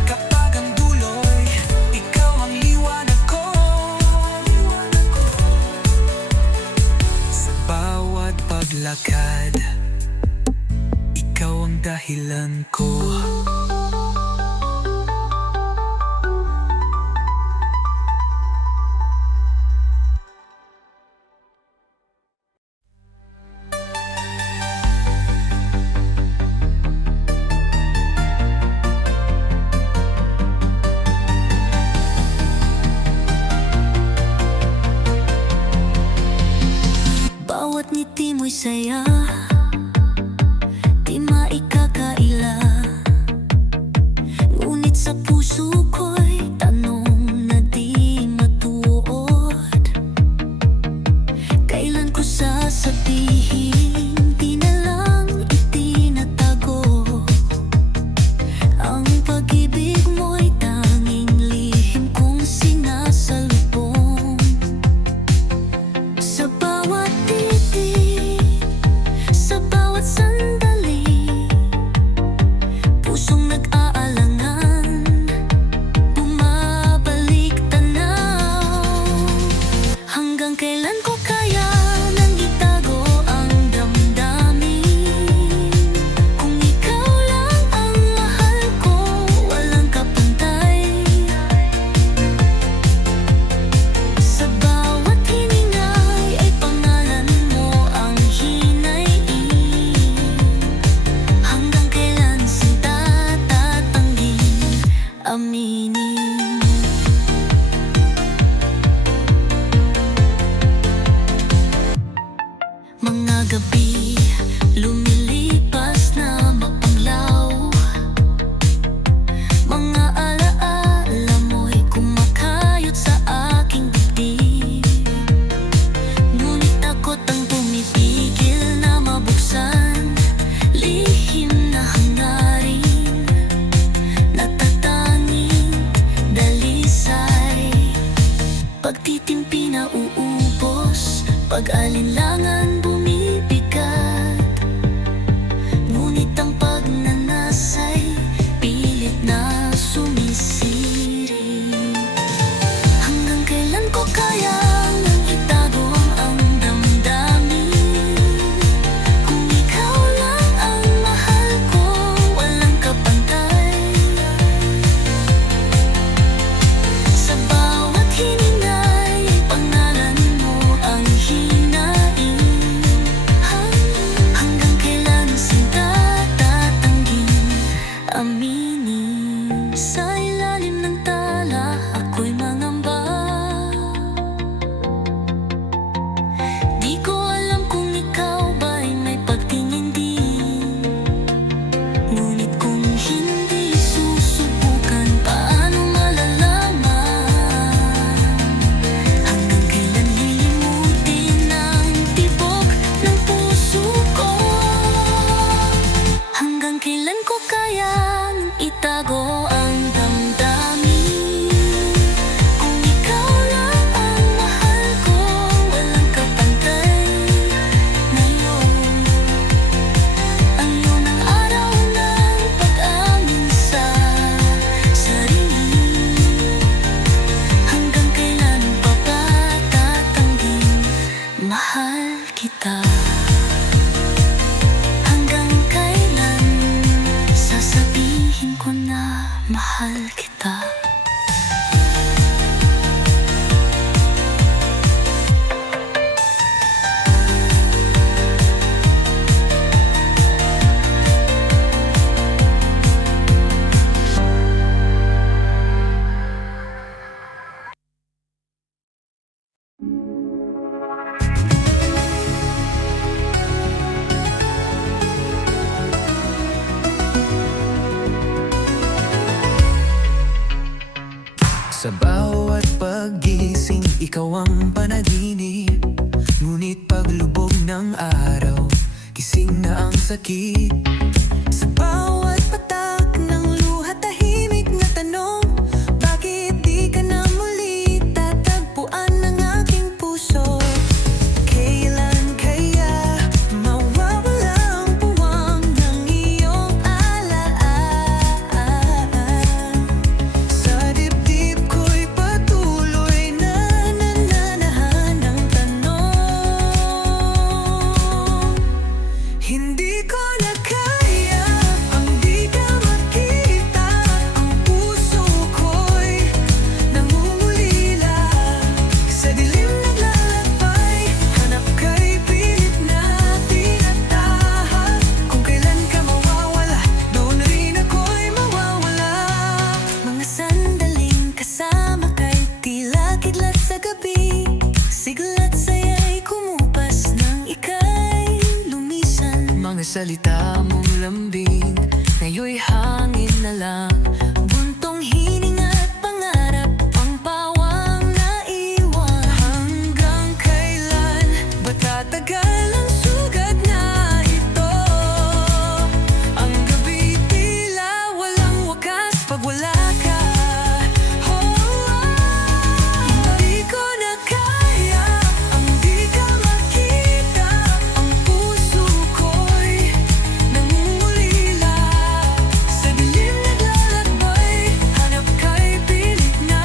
Kapag ang duloy, ikaw ang liwanag ko. Sa bawat paglakad, ikaw ang dahilan ko. Bawat ngiti mo'y saya, di maikakaila. Ngunit sa puso ko'y tanong na di matuod. Kailan ko sasabihin, di na lang itinatago. Ang pag-ibig mo'y tanging lihim kong sinasalubong. Sa bawat titig, sa bawat sandali, pusong nag-aalangan, bumabalik tanaw. Hanggang kailan ko kaya nang itago ang damdamin? Kung ikaw lang ang mahal ko, walang kapantay. Sa bawat hiningay ay pangalan mo ang hinaing. Hanggang kailan sinta tatangging aminin? Mga gabi lumilipas na mapanglaw. Mga alaala mo'y kumakayot sa aking dibdib. Ngunit takot ang pumipigil na mabuksan lihim na hangarin, natatanging dalisay. Pagtitimpi na uubos, pag-alinlangan bumibigat. Ngunit ang pagnanasay pilit na sumisiring. Hanggang kailan ko kaya nang itago ang damdamin? Kung ikaw lang ang mahal ko, walang kapantay. Sa bawat hiningay, pangalan mo ang hinaing. Hanggang kailan sinta tatangging aminin? Sa ilalim ng tala, ako'y mangamba. Di ko alam kung ikaw ba'y may pagtingin din. Ngunit kung hindi susubukan, paano malalaman? Hanggang kailan lilimutin ang tibok ng puso ko? Hanggang kailan ko kayang itago ang damdamin? Kung ikaw lang ang mahal ko, walang kapantay. Ngayon, ang iyong ang araw ng pag-amin sa sarili. Hanggang kailan pa ba tatangging mahal kita? Hanggang kailan sasabihin ko na mahal kita? Sa bawat paggising, ikaw ang panaginip. Ngunit paglubog ng araw, gising na ang sakit. Sa bawat patak ng luha, tahimik na tanong, bakit di ka na muli tatagpuan ng aking puso? Kailan kaya mawawala ang puwang ng iyong alaala? Sa dibdib ko'y patuloy na nananahan ng tanong. Hindi ko na kaya ang di ka makita. Ang puso ko'y nangungulila. Sa dilim naglalakbay, hanap kay pilit na tinatahak. Kung kailan ka mawawala, doon rin ako'y mawawala. Mga sandaling kasama kay tila kidlat sa gabi. Sigla't saya'y kumupas nang ika'y lumisan. Mga salita mong lambing, Ngayon'y hangin na lang. Buntong hininga at pangarap ang pawang naiwan. Hanggang kailan ba tatagal ang sugat na ito? Ang gabi tila walang wakas pag wala ka. Hindi ko na kaya ang di ka makita. Ang puso ko'y nangungulila. Sa dilim naglalakbay, hanap kay pilit na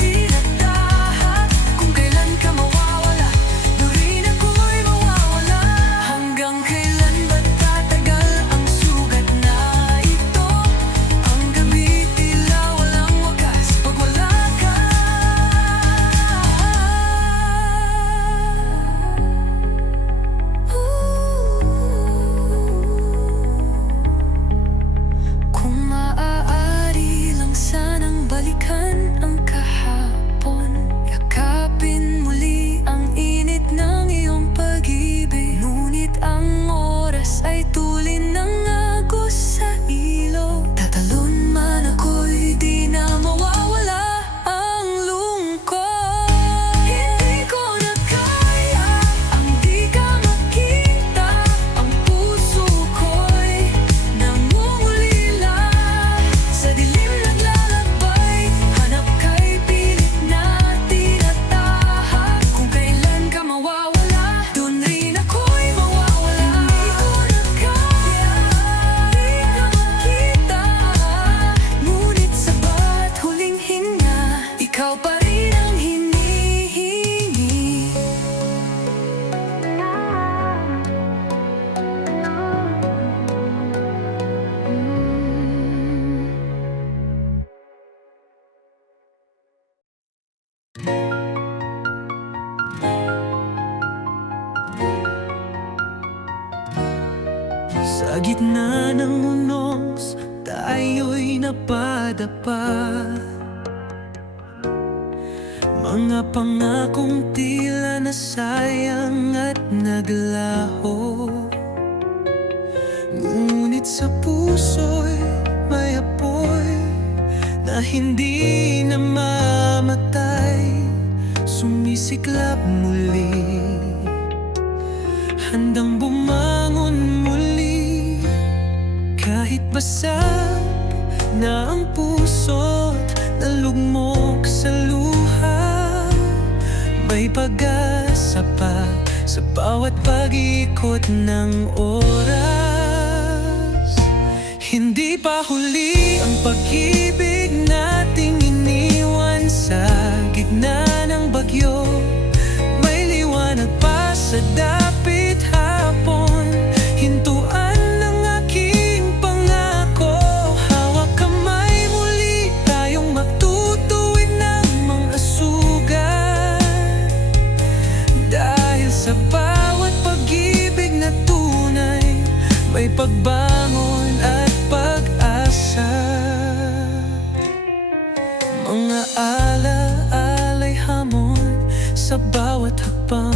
tinatahak. Kung kailan ka mawawala, doon rin ako'y mawawala. Hanggang kailan ba tatagal ang sugat na ito? Ang gabi tila walang wakas pag wala ka. Kung maaari lang sanang balikan ang kahapon, yakapin muli ang init ng iyong pag-ibig. Ngunit ang oras ay tulin ng agos sa ilog. Tatalon man ako'y di na mawawala ang lungkot. Hindi ko na kaya ang di ka makita. Ang puso ko'y nangungulila. Sa dilim naglalakbay, hanap kay pilit na tinatahak. Kung kailan ka mawawala, doon rin ako'y mawawala. Hindi ko na kaya, di ka makita. Ngunit sa bawat huling hinga, ikaw pa rin ang hinihingi. sa gitna ng unos, tayo'y napadapa. Mga pangakong tila nasayang at naglaho. Ngunit sa puso'y may apoy na hindi namamatay. Sumisiklab muli, handang bumangon muli. Kahit basag na ang puso't nalugmok sa luha, may pag-asa pa sa bawat pag-ikot ng oras. Hindi pa huli ang pag-ibig nating iniwan sa gitna ng bagyo. May liwanag pa sa dapit hapon, hintuan ng aking pangako. Hawak kamay muli, tayong magtutuwid ng mga sugat. Dahil sa bawat pag-ibig na tunay, may pagbangon at pag-asa. Mga ala-alay hamon sa bawat hakbang.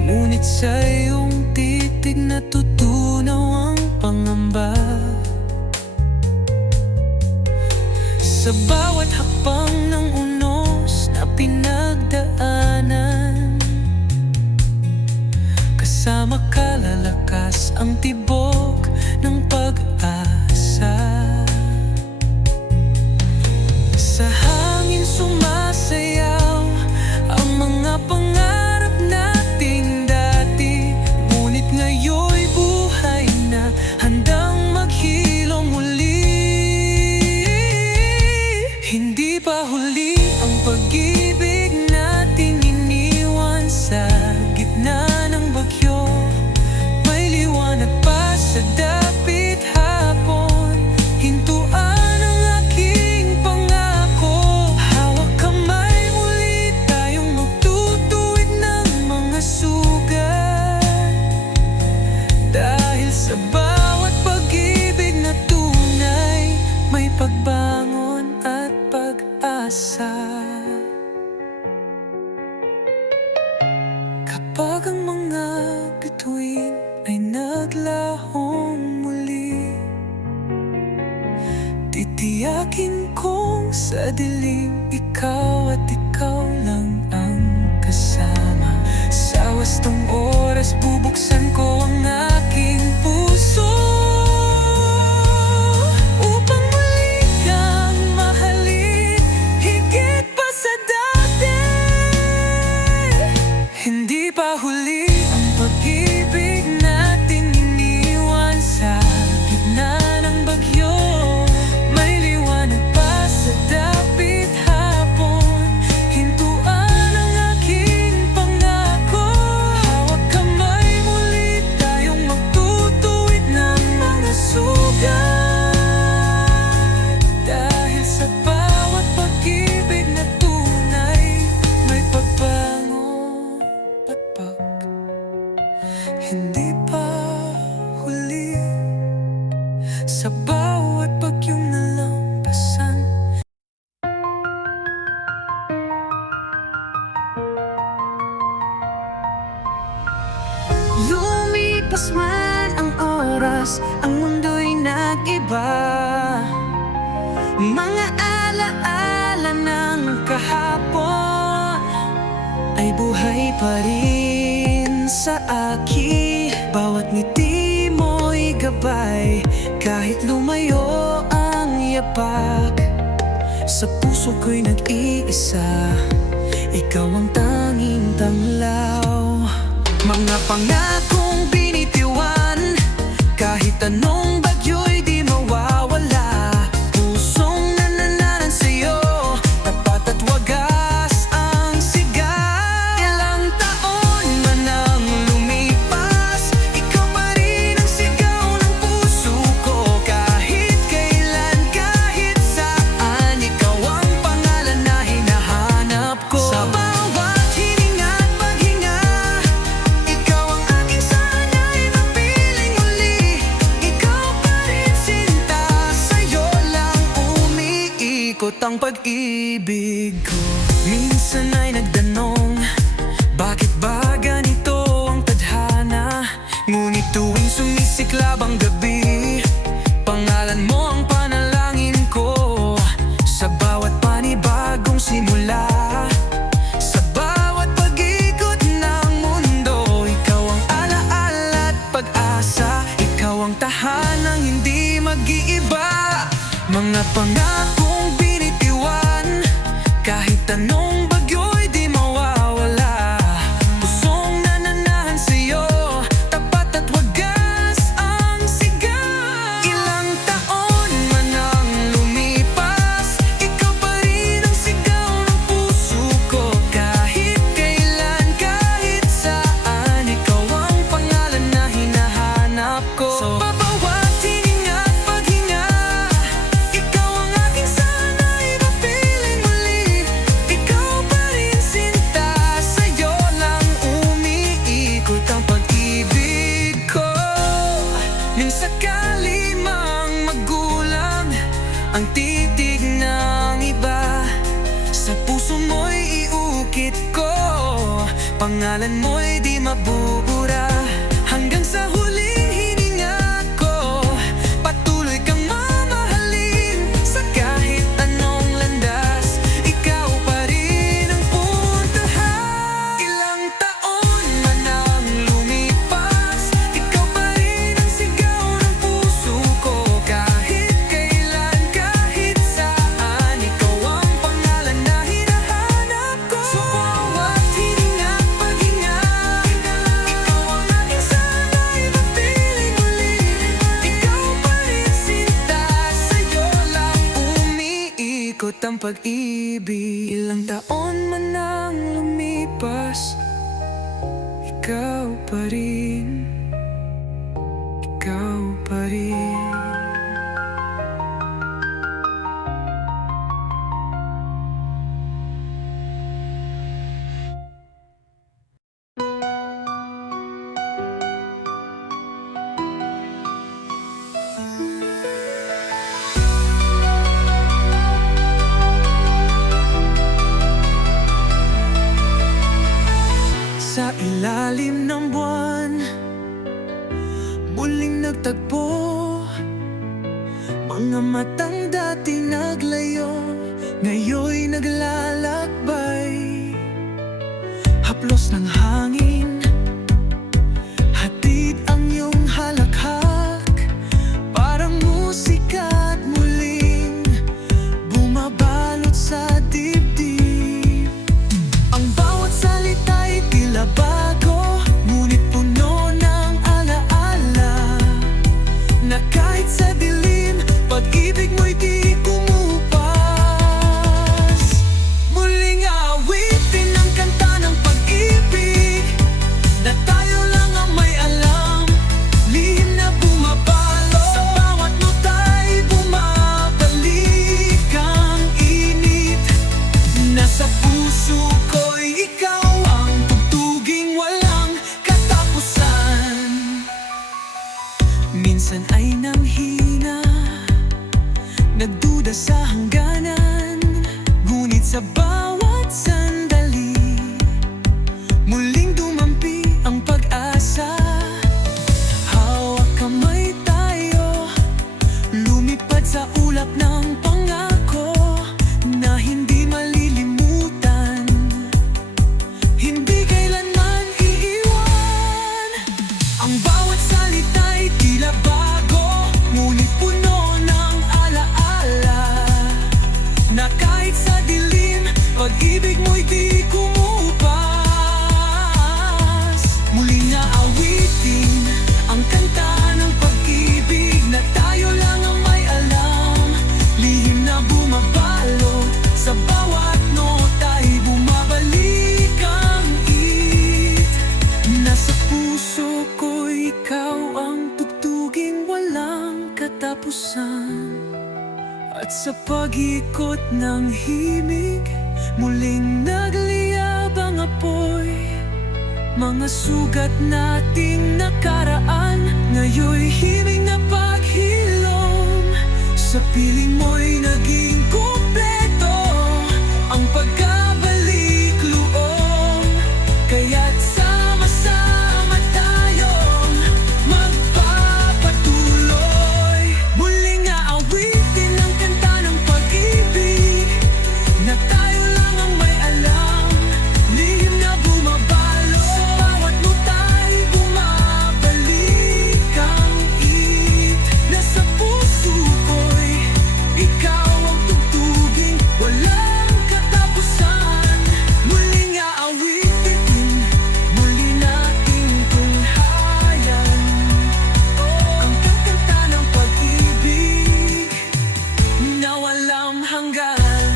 Ngunit sa iyong titig natutunaw ang pangamba. Sa bawat hakbang ng unos na pinagdaanan, kasama ka lalakas ang tibok ng pag-asa. Sa hangin sumasayaw ang mga pangarap nating dati, ngunit ngayon'y buhay na handang maghilom muli. Hindi pa huli ang pag-ibig natin iniwan sa gitna ng bagyo. May liwanag pa sa dapit hapon, hintuan ang aking pangako. Hawak kamay, muli tayong magtutuwid ng mga sugat. Dahil sa bawat pag-ibig na tunay, may pagbangon at pag-asa. Kapag ang mga bituin ay naglahong muli, titiyakin kong sa dilim ikaw at ikaw lang ang kasama. Sa wastong oras bubuksan ko ang aking puso upang muli kang mahalin higit pa sa dati. Hindi pa huli ang pag-ibig natin iniwan sa gitna ng bagyo. May liwanag pa sa dapit hapon, hintuan ang aking pangako. Hawak kamay, muli tayong magtutuwid ng mga sugat. Dahil sa bawat pag-ibig na tunay, may pagbangon patpag. Hindi pa huli sa bawat bagyong nalampasan. Lumipas man ang oras, ang mundo'y nag-iba. Mga alaala ng kahapon ay buhay pa rin sa akin. Bawat ngiti mo'y gabay, kahit lumayo ang yapak. Sa puso ko'y nag-iisa, ikaw ang tanging tanglaw. Mga pangakong binitiwan, kahit anong bagyo'y di mawawala. Pusong nanananan sa'yo, tapat at wagas ang sigaw. Ilang taon man ang lumipas, ikaw pa rin ang sigaw ng puso ko. Kahit kailan, kahit saan, ikaw ang pangalan na hinahanap ko. Sa bawat hininga at paghinga, ikaw ang aking sana'y mapiling muli. Ikaw pa rin sinta, sa'yo lang umiikot ang pag-ibig ko. Minsan ay nagdanong, bakit ba ganito ang tadhana? Ngunit tuwing sumisiklab ang gabi, pangalan mo ang panalangin ko. Sa bawat panibagong simula, sa bawat pag-ikot ng mundo, ikaw ang alaala at pag-asa. Ikaw ang tahanang hindi mag-iiba. Mga pangakong binitiwan, kahit anong bagyo'y di mawawala. Pusong nananahan sa'yo, tapat at wagas ang sigaw. Ilang taon man ang lumipas, ikaw pa rin ang sigaw ng puso ko. Kahit kailan, kahit saan, ikaw ang pangalan na hinahanap ko. Sa bawat hininga at paghinga, ikaw ang aking sana'y mapiling muli. Ikaw pa rin sinta, sa'yo lang umiikot ang pag-ibig ko. Nang sakali mang magulang ang titig ng iba, sa puso mo'y iukit ko, pangalan mo'y di mabubura. Hanggang sa huling hininga ko, patuloy kang mamahalin. Sa kahit anong ikot ang pag-ibig. Ilang taon man ang lumipas, ikaw pa rin, ikaw pa rin. Sa ilalim ng buwan, muling nagtagpo. Mga matang dati naglayo, ngayon'y naglalakbay. Haplos ng hangin, hatid ang iyong halakhak. Parang musika at muling bumabalot sa dibdib. Ang bawat salita'y tila bago, ngunit puno ng alaala. Na kahit sa dilim, pag-ibig mo'y di kumupas. Muling aawitin ang kanta ng pag-ibig, na tayo lang ang may alam. Lihim na bumabalo, sa bawat nota'y bumabalik ang init. Nasa puso ko'y ikaw ang tugtuging walang katapusan. Minsan ay nanghina, nagduda sa hangganan, ngunit sa bawat sandali, muling dumampi ang pag-asa. Hawak kamay tayo, lumipad sa ulap ng pangako na hindi malilimutan, hindi kailanman iiwan. Ang bawat salita'y tila bago, ngunit puno ng alaala. Na kahit sa dilim, pag-ibig mo'y di kumupas. Muling naawitin ang kanta ng pag-ibig, na tayo lang ang may alam. Lihim na bumabalot, sa bawat nota'y bumabalik ang it. Nasa puso ko'y ikaw ang tugtuging walang katapusan. At sa pag-ikot ng himig, muling nagliyab ang apoy. Mga sugat nating nakaraan, ngayon'y himig na paghilom. Sa piling mo'y naging kumpleto ang pagkabalik loob. Kaya't sama-sama tayong magpapatuloy. Muling aawitin ang kanta ng pag-ibig, na tayo lang ang may alam. Lihim na bumabalo, sa bawat nota'y bumabalik ang it. Nasa puso ko'y ikaw ang tugtuging walang katapusan. Muling aawitin, muli nating tunghayan ang kanta ng pag-ibig na walang hanggan.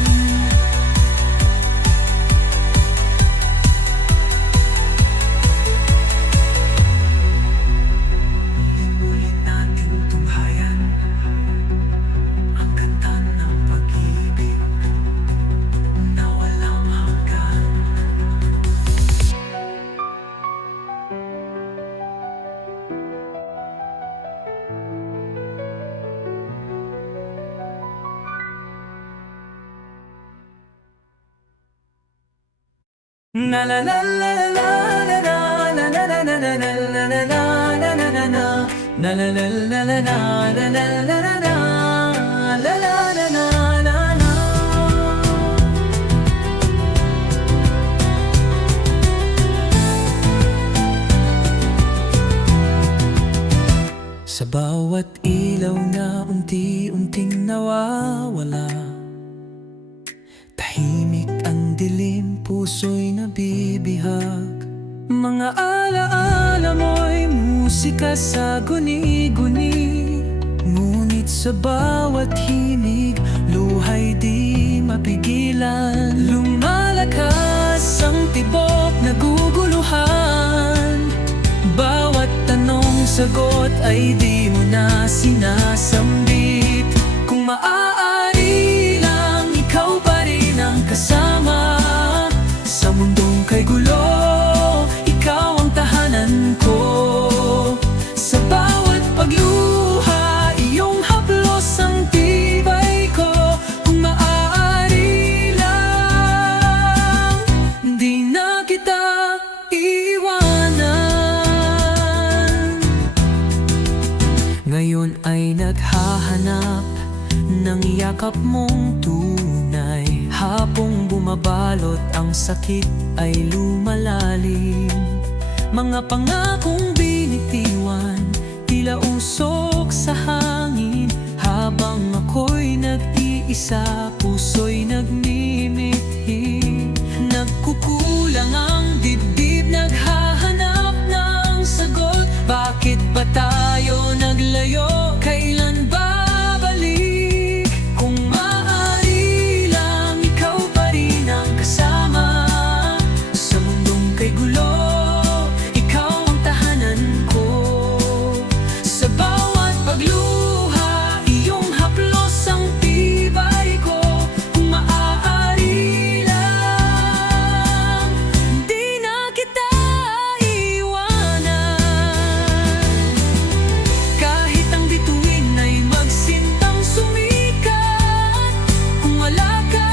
Muli nating tunghayan ang kanta ng pag-ibig na walang hanggan. Na la la la la la la la la la la la la la la la la la la la. Na la la la la la la la la la la. La la la la la la. Sa bawat ilaw na unti-unting nawawala, tahimik ang dilim, puso'y nabibihag. Mga alaala mo'y musika sa guni-guni, ngunit sa bawat himig, luha'y di mapigilan. Lumalakas ang tibok, naguguluhan. Bawat tanong, sagot ay di mo na sinasambit. Kung maaari lang, ikaw pa rin ang kasama. Sa mundong kay gulo, ikaw ang tahanan ko. Sa bawat pagluha, iyong haplos ang tibay ko. Kung maaari lang, di na kita iiwanan. Ngayon ay naghahanap ng yakap mong tunay. Hapong bumabalot ang sakit ay lumalalim. Mga pangakong binitiwan, tila usok sa hangin. Habang ako'y nag-iisa, puso'y nagmimithi. Nagkukulang ang dibdib, naghahanap ng sagot. Bakit ba tayo naglayo? Kailan babalik? Kung maaari lang, ikaw pa rin ang kasama. Sa mundong kay gulo, ikaw ang tahanan ko. Sa bawat pagluha, iyong haplos ang tibay ko. Kung maaari lang, di na kita iwanan. Kahit ang bituin ay magsintang sumikat, kung wala ka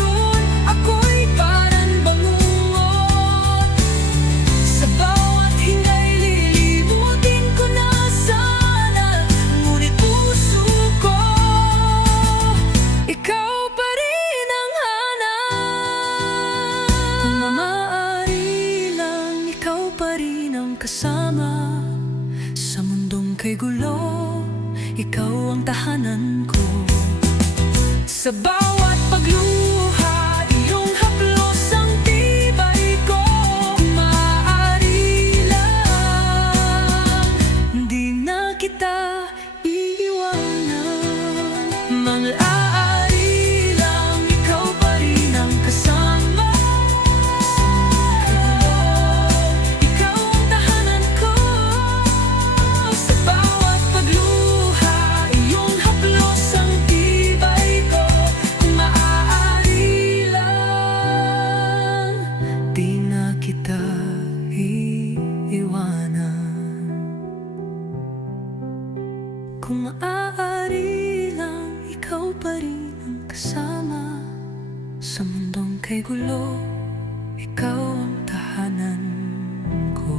ron, ako'y parang bangungot. Sa bawat hingay, lilimutin ko na sana. Ngunit puso ko, ikaw pa rin ang hanap. Kung maaari lang, ikaw pa rin ang kasama. Sa mundong kay gulo, ikaw ang tahanan ko. Sa bawat pagluha, iyong haplos ang tibay ko. Kung maaari lang, di na kita iiwanan. Maaari lang, ikaw pa rin ang kasama. Ikaw ang tahanan ko. Sa bawat pagluha, iyong haplos ang tibay ko. Kung maaari lang, di na kita iiwanan. Kung maaari lang, ikaw pa rin ang kasama. Sa mundong kay gulo, ikaw ang tahanan ko.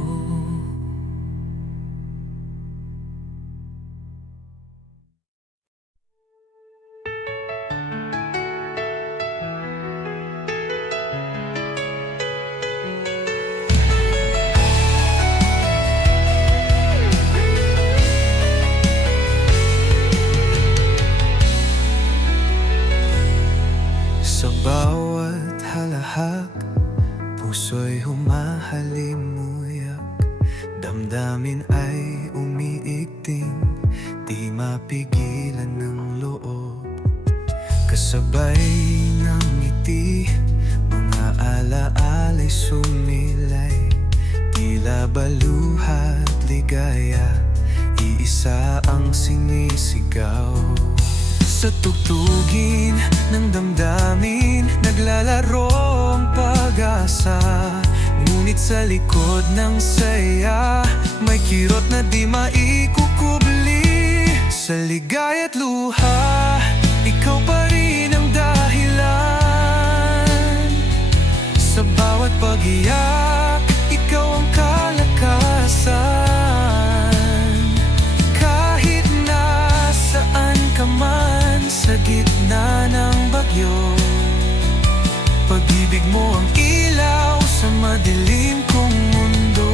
Sa bawat halahak, puso'y humahalimuyak. Damdamin ay umiigting, di mapigilan ng loob. Kasabay ng ngiti, mga alaala'y sumilay. Tila baluhat ligaya, iisa ang sinisigaw. Sa tugtugin ng damdamin, naglalaro ang pag-asa. Ngunit sa likod ng saya, may kirot na di maikukubli. Sa ligaya't luha, ikaw pa rin ang dahilan. Sa bawat pag-iyak, ikaw ang kalakasan. Kahit nasaan ka man sa gitna ng bagyo, pag-ibig mo ang ilaw sa madilim kong mundo.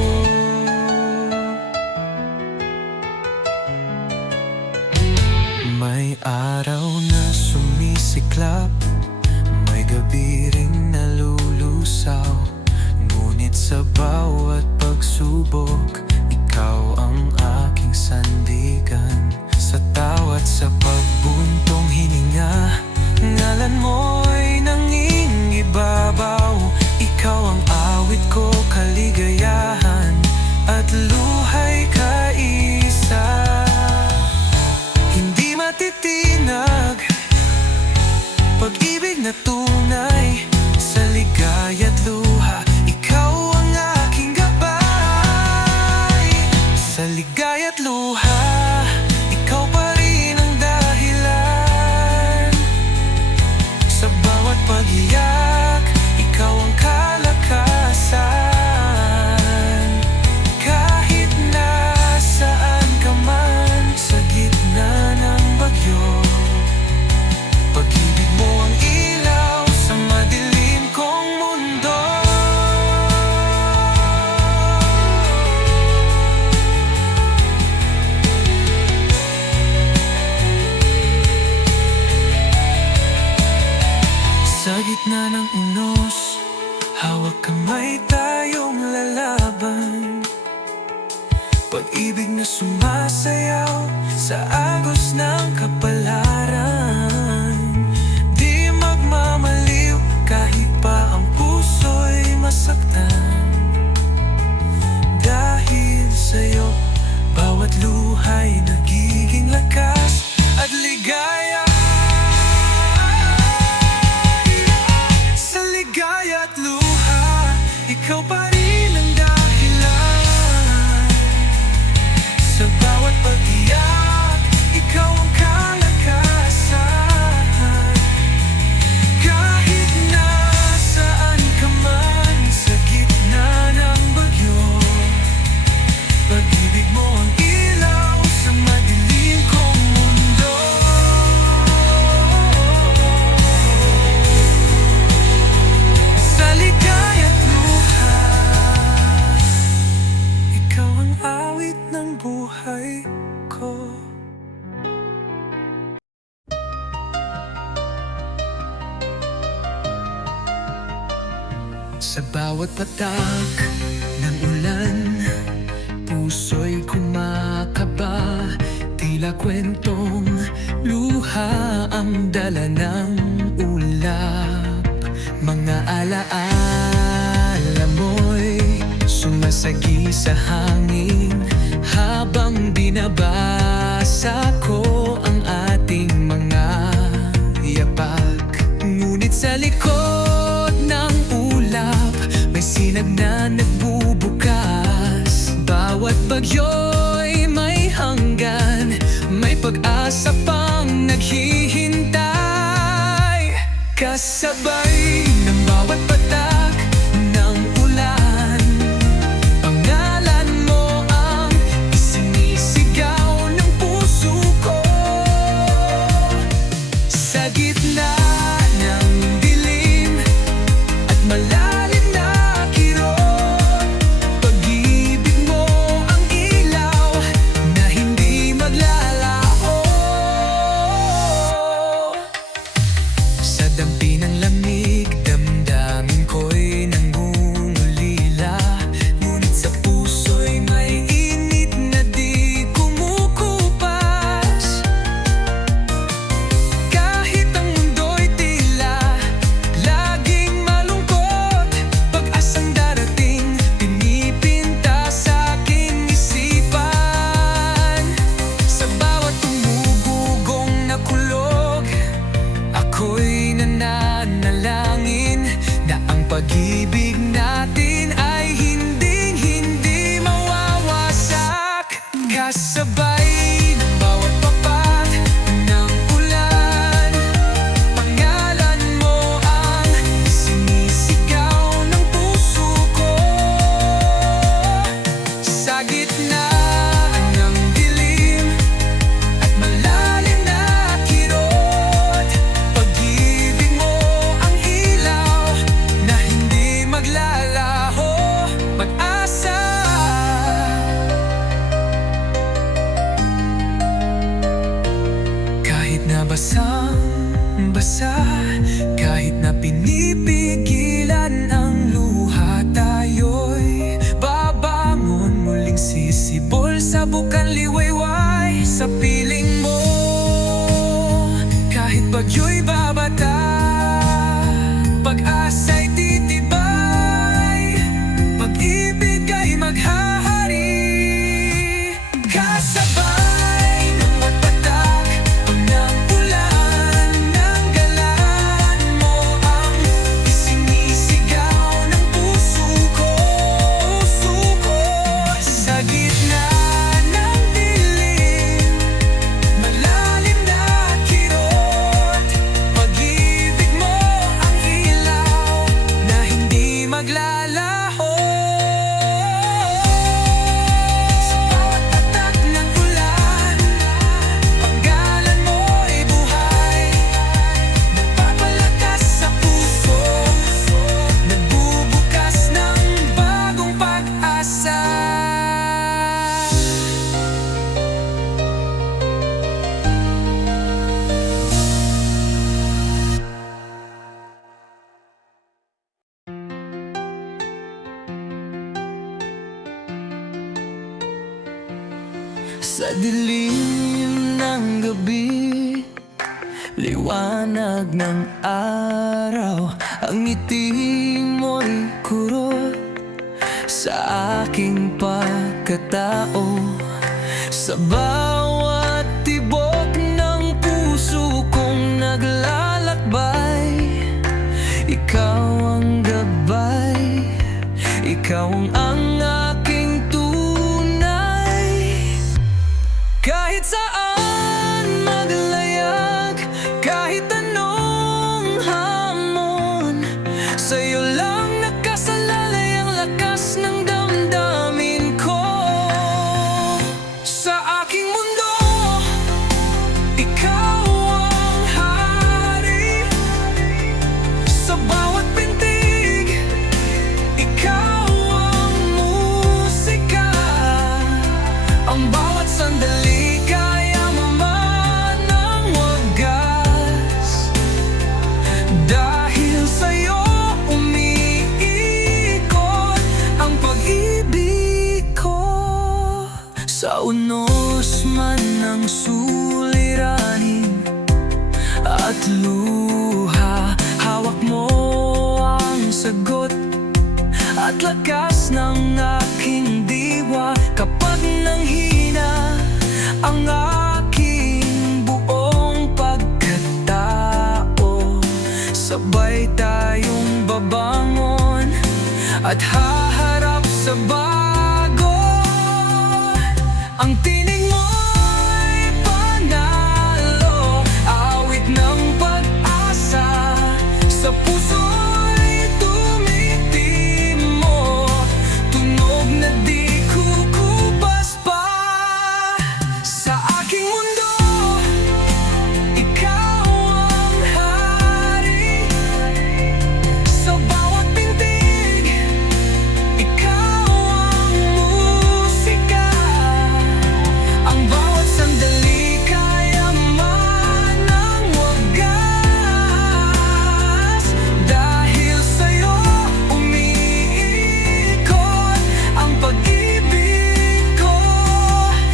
May araw na sumisiklap, may gabi ring nalulusaw. Ngunit sa bawat pagsubok, ikaw ang aking sandigan. Sa tawat sa pagbuntong hininga, ngalan mo'y gitna ng unos, hawak kamay tayong lalaban. Pag-ibig na sumasayaw sa agos ng kapalaran. Di magmamaliw kahit pa ang puso'y masaktan. Dahil sa'yo, bawat luha'y nagiging lakas at ligaya. Sa ligaya at luha, ikaw pa rin ang dahilan. Sa bawat pag-iyak, ikaw ang kalakasan. Kahit nasaan ka man sa gitna ng bagyo, pag-ibig mo ang ilaw sa madilim kong mundo. Sa ligaya't luha, ikaw ang awit ng buhay ko. Sa bawat patak ng ulan, puso'y kumakaba. Tila kwentong luha ang dala ng ulap. Mga alaala mo'y sumasagi sa hangin, habang binabasa ko ang ating mga yapak. Ngunit sa likod ng ulap, may sinag na nagbubukas. Bawat bagyo'y may hanggan, may pag-asa pang naghihintay. Kasabay ng bawat patak ng ulan, pangalan mo ang isinisigaw ng puso ko. Sa gitna ng dilim at malalim na kirot, pag-ibig mo ang ilaw na hindi maglalaho. Sa dampi ng lamig, damdamin ko'y nangungulila. Ngunit sa puso'y may init na di kumukupas. Kahit ang mundo'y tila laging malungkot, pag-asang darating pinipinta sa aking isipan. Sa bawat tumugugong na kulog, ako'y nananalangin na ang pag-ibig natin ay hinding-hindi mawawasak. Kasabay ng bawat papat ng ulan, pangalan mo ang sinisigaw ng puso ko. Sa gitna ng dilim at malalim na kirot, pag-ibig mo ang ilaw na hindi maglalaho. Pag-asa. Kahit na basang-basa, kahit na pinipigilan ang luha, tayo'y babangon muling sisibol sa bukang liwayway sa piling mo. Kahit bagyo'y babata, pag-asa'y titibay, pag-ibig ay maghahari. Kasabay ng magpatak ng ulan, ng galaan mo ang isinisigaw ng puso ko. Sa gitna ng dilim, malalim na kirot, pag-ibig mo ang ilaw Sa dilim ng gabi, liwanag ng araw, ang ngiti mo'y kurot sa aking pagkatao. Sa bawat tibok ng puso kong naglalakbay, ikaw ang gabay, ikaw ang aking tunay. Kahit saan maglayag, kahit anong hamon, sa'yo lang nakasalalay ang lakas ng damdamin ko. Sa aking mundo, ikaw ang hari. Sa bawat pintig, ikaw ang musika. Ang bawat sandali kaya maman ng wagas. Dahil sa'yo umiikot ang pag-ibig ko. Sa unos man ng suliranin at luha, hawak mo ang sagot at lakas ng aking diwa. Kapag nanghina ang aking buong pagkatao, sabay tayong babangon at haharap sa bago. Ang tinig mo'y panalo, awit ng pag-asa. Sa puso'y tumitimo, tunog na di kukupas pa. Sa aking mundo, ikaw ang hari. Sa bawat pintig, ikaw ang musika. Ang bawat sandali kaya man ng wagas. Dahil sa'yo umiikot ang pag-ibig ko.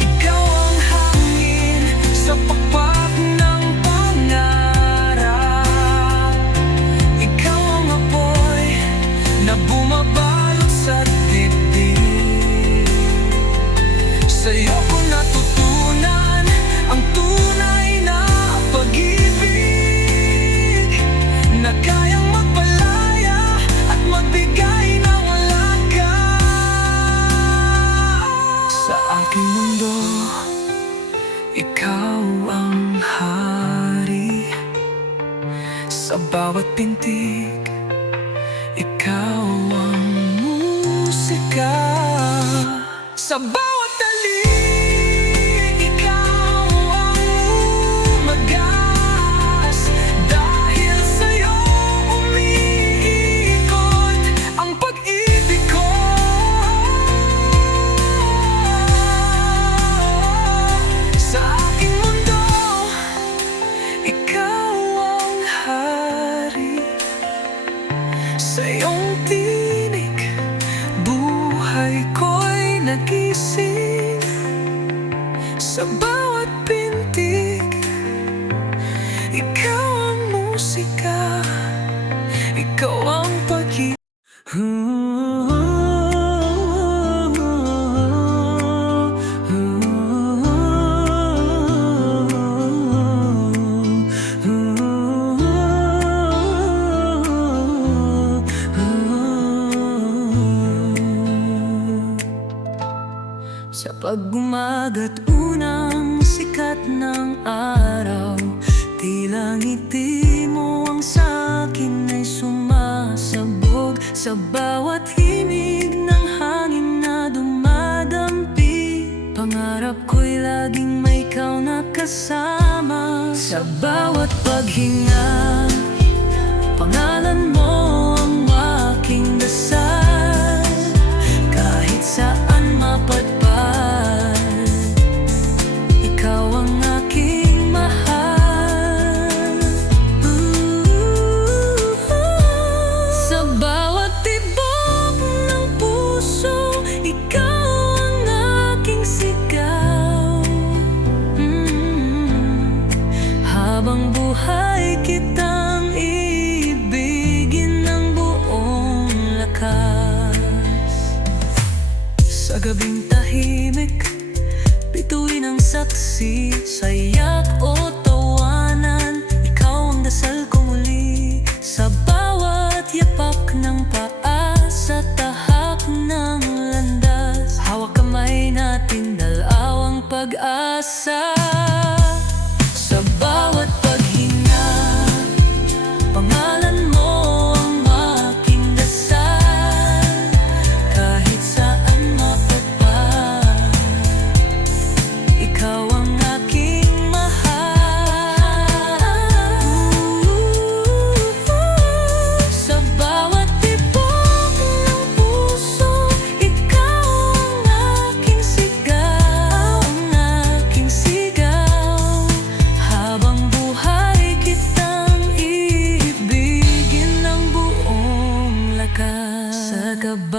Ikaw ang hangin sa pakpak ng pangarap. Ikaw ang apoy na bumabalot sa dibdib. Sa'yo ko natutunan ang tunay na pag-ibig, na kayang magpalaya at magbigay ng lakas. Sa aking mundo, ikaw ang hari. Sa bawat pintig, ikaw ang musika. Sa bawat talig, ikaw ang umagas. Dahil sa'yo umiikot ang pag-ibig ko. Sa aking mundo, ikaw ang hari. Sa iyong tinig, buhay ko'y nagising. Sa bawat pintig, ikaw ang musika. Ikaw ang pag-ibig. Sa pag-umaga't unang sikat ng araw, tila ngiti mo ang sa'kin ay sumasabog. Sa bawat himig ng hangin na dumadampi, pangarap ko'y laging may ikaw na kasama. Sa bawat paghinga, pangalan mo ang aking dasal. Kahit saan mapadpad, ikaw ang aking mahal.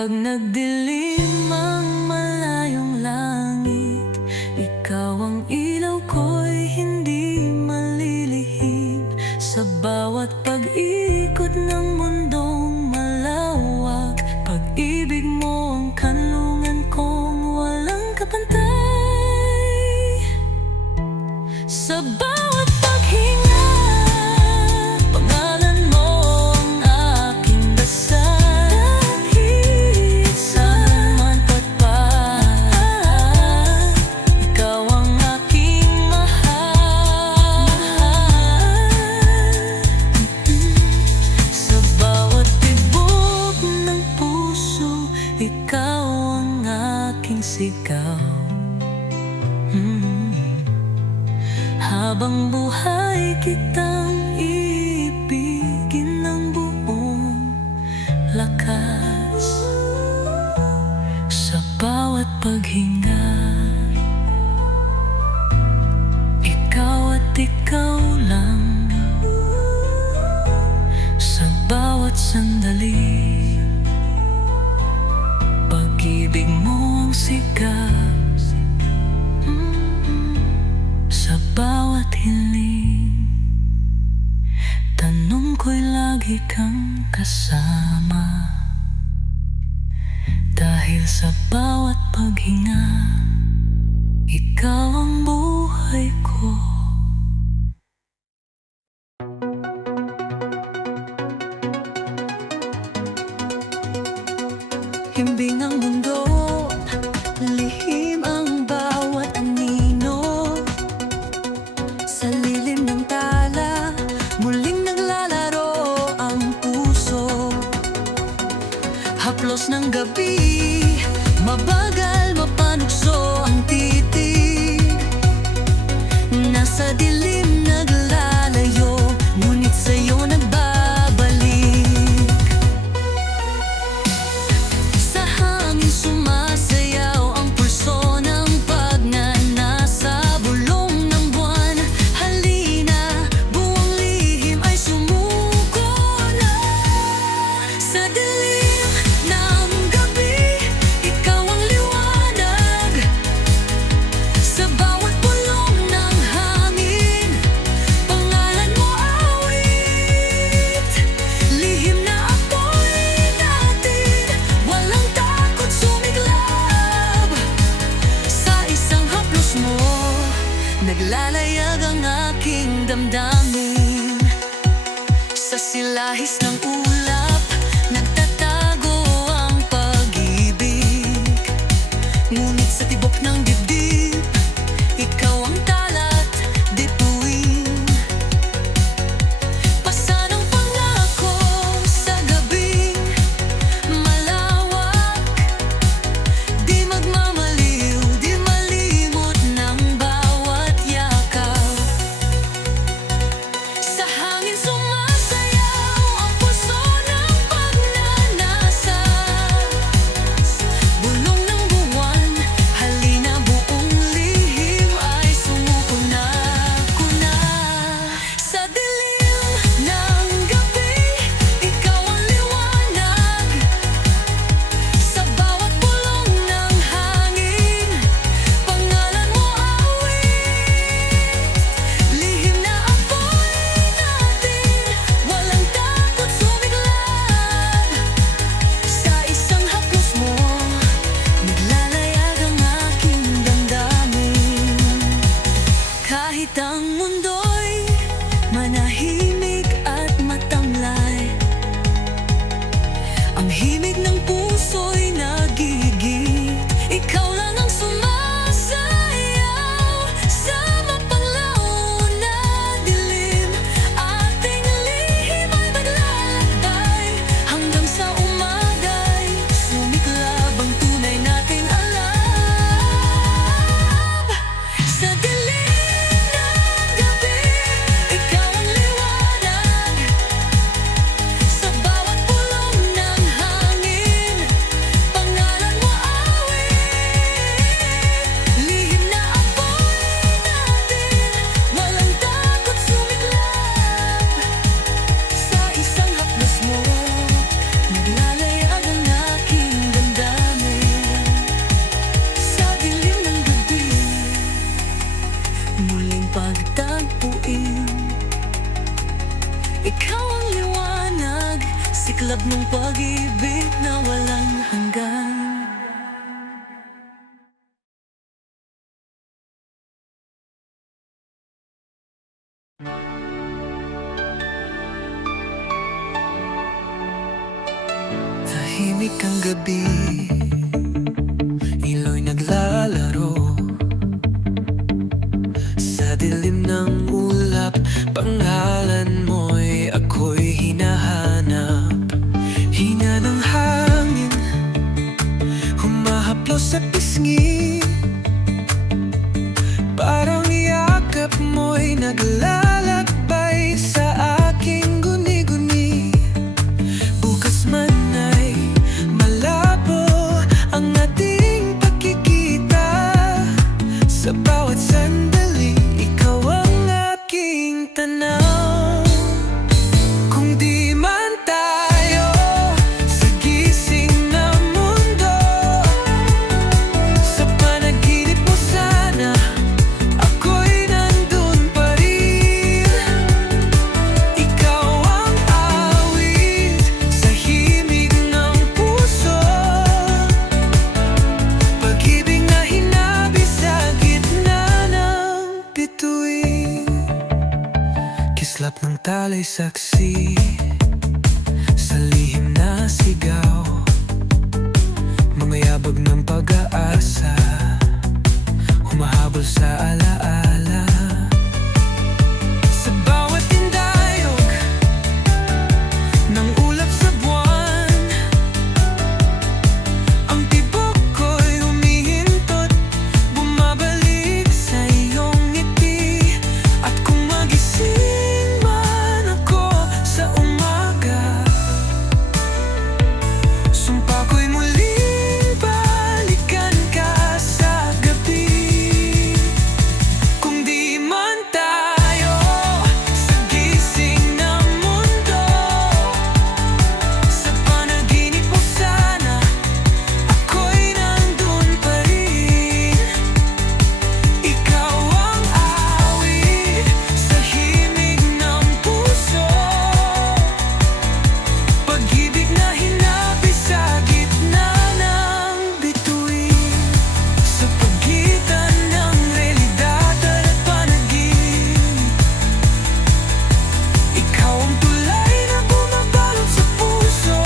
Pag nagdilim ang malayong langit, ikaw ang ilaw ko'y hindi malilihim. Sa bawat pag-ikot ng mundong malawak, pag-ibig mo ang kanlungan kong walang kapantay. Sa bawat paghinga, pangalan mo ang aking dasal. Kahit saan man pagpaan, ikaw ang aking mahal. Sa bawat tibok ng puso, ikaw ang aking sigaw. Habang buhay kitang iibigin ng buong lakas. Sa bawat paghinga, ikaw at ikaw lang. Sa bawat sandali, pag-ibig mo ang sigaw. Sa bawat hiling, tanong ko'y lagi kang kasama. Dahil sa bawat paghinga, ikaw ang buhay ko. Himbing ang mundo, lihim ang bawat anino. Sa lilim ng tala, muling naglalaro ang puso. Haplos ng gabi, mabagal mapanukso ang titig. Nasa dilim naglalayo, ngunit sa'yo nagbabalik. Sa hangin sumasayaw ang pulso ng pagnanasa, bulong ng buwan. Halina, buwang lihim ay sumuko na. Sa dilim ng gabi, ikaw ang liwanag. Sa bawat bulong ng hangin, ikaw ang liwanag, siklab ng pag-ibig na walang hanggan. Tahimik ang gabi, ilo'y naglalaro sa dilim ng ulap. Pangalan mo'y ako'y hinahanap. Hina ng hangin, humahaplos sa pisngi. Parang yakap mo'y naglalakbay sa aking guni-guni. Bukas man ay malabo ang ating pagkikita. Sa bawat sandali, ikaw ang aking tanaw. Kung di man tayo sa gising na mundo, sa panaginip mo sana ako'y nandun pa rin. Ikaw ang awit sa himig ng puso, pag-ibig na hinabi sa gitna ng bituin. Kislap ng talay saksi sa lihim na sigaw, mamayabag ng pag-aasa, humahabol sa alaala. Sa bawat tindayog ng ulap sa buwan, ang tibok ko'y humihintot, bumabalik sa iyong ngiti. At kung magising man ako sa umaga, sumpa ko'y muling balikan ka sa gabi. Kung di man tayo sa gising ng mundo, sa panaginip mo sana ako'y nandun pa rin. Ikaw ang awit sa himig ng puso, pag-ibig na hinabi sa gitna ng bituin. Sa pagitan ng realidad at panaginip, ikaw ang tulay na bumabalot sa puso.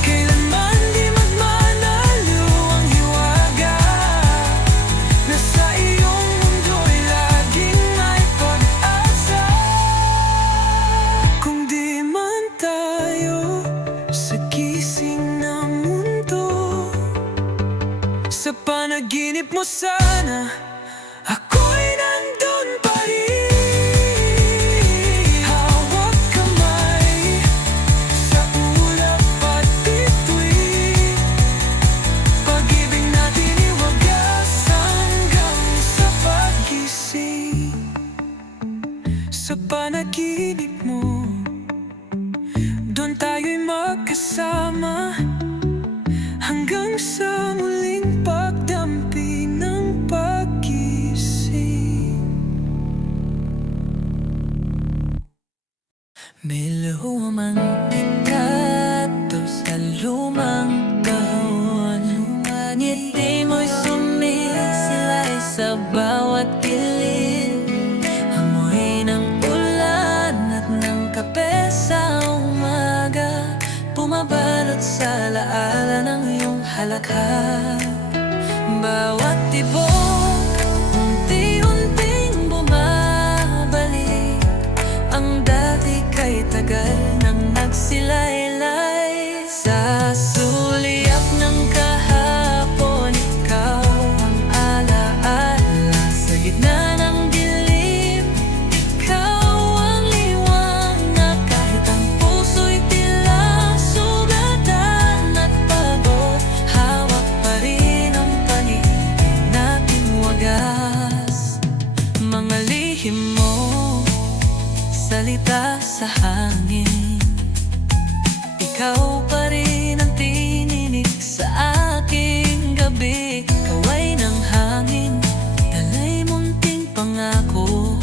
Kailanman di magmanaliw ang hiwaga, nasa iyong mundo'y laging may pag-asa. Kung di man tayo sa gising na mundo, sa panaginip mo sana ako'y nandun pa rin. Hawak kamay sa ulap at bituin, pag-ibig natin iwagas hanggang sa paggising. Sa panaginip mo, doon tayo'y magkasama hanggang sa muling pagdampi ng paggising. May lumang litrato sa lumang kahon, ngiti mo'y sumisilay sa bawat pilit. Amoy ng ulan at ng kape sa umaga, bumabalot sa alaala ng iyong halakhak. Bawat tibok, unti-unting bumabalik, ang dati kay tagal nang nagsilaylay. Sa sulyap ng kahapon, ikaw ang alaala. Sa gitna ng dilim, ikaw ang liwanag. Kahit ang puso'y tila sugatan at pagod, hawak pa rin ang pag-ibig nating wagas. Mga lihim mo, salita sa hangin, ikaw pa rin ang tininig sa aking gabi. Kaway ng hangin, dalay munting pangako,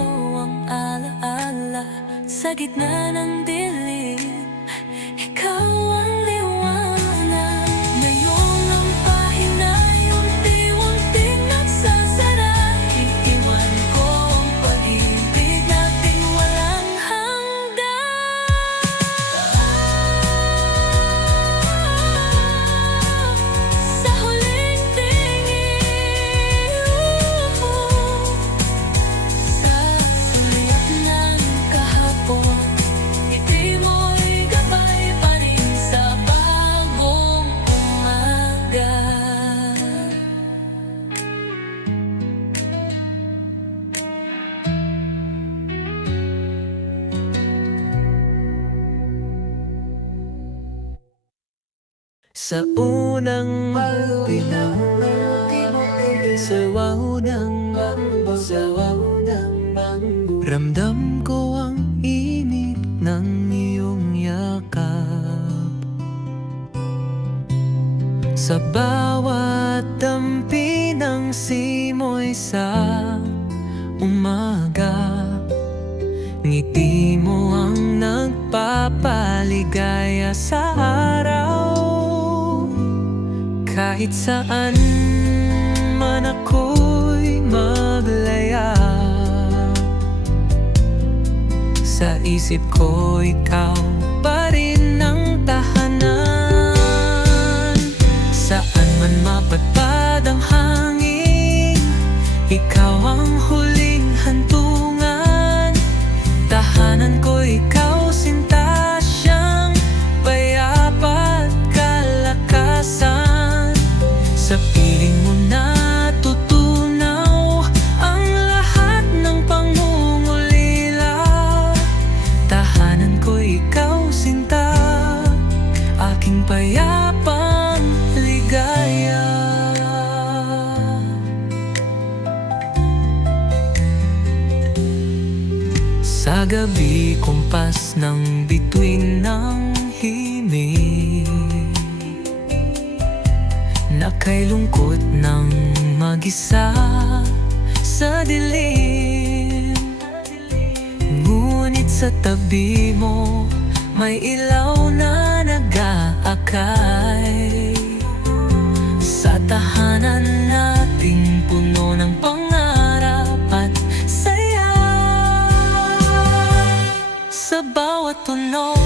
ikaw ang alaala. Sa gitna ng dilim, ikaw ang liwanag. Ngayong ang pahina'y unti-unting nagsasara. Iiwan ko ang pag-ibig natin walang hanggan. Sa huling tingin, sa sulyap ng kahapon, ngiti mo'y gabay pa rin sa bagong umaga. Sa unang ramdam ko ang init ng iyong yakap. Sa bawat dampi ng simoy sa umaga, ngiti mo ang nagpapaligaya sa araw. Kahit saan man ako'y maglaya, sa isip ko ikaw pa rin ang tahanan. Saan man mapadpad ang hangin, ikaw ang huling hantungan. Tahanan ko ikaw, sinta, siyang payapa at kalakasan. Sa piling mo natutunaw ang lahat ng pangungulila. Tahanan ko ikaw, sinta, aking payapang ligaya. Sa gabi, kumpas ng bituin ng himig, nakailungkot ng mag-isa sa dilim. Ngunit sa tabi mo, may ilaw na nag-aakay. Sa tahanan nating puno ng pangarap at saya. Sa bawat tunog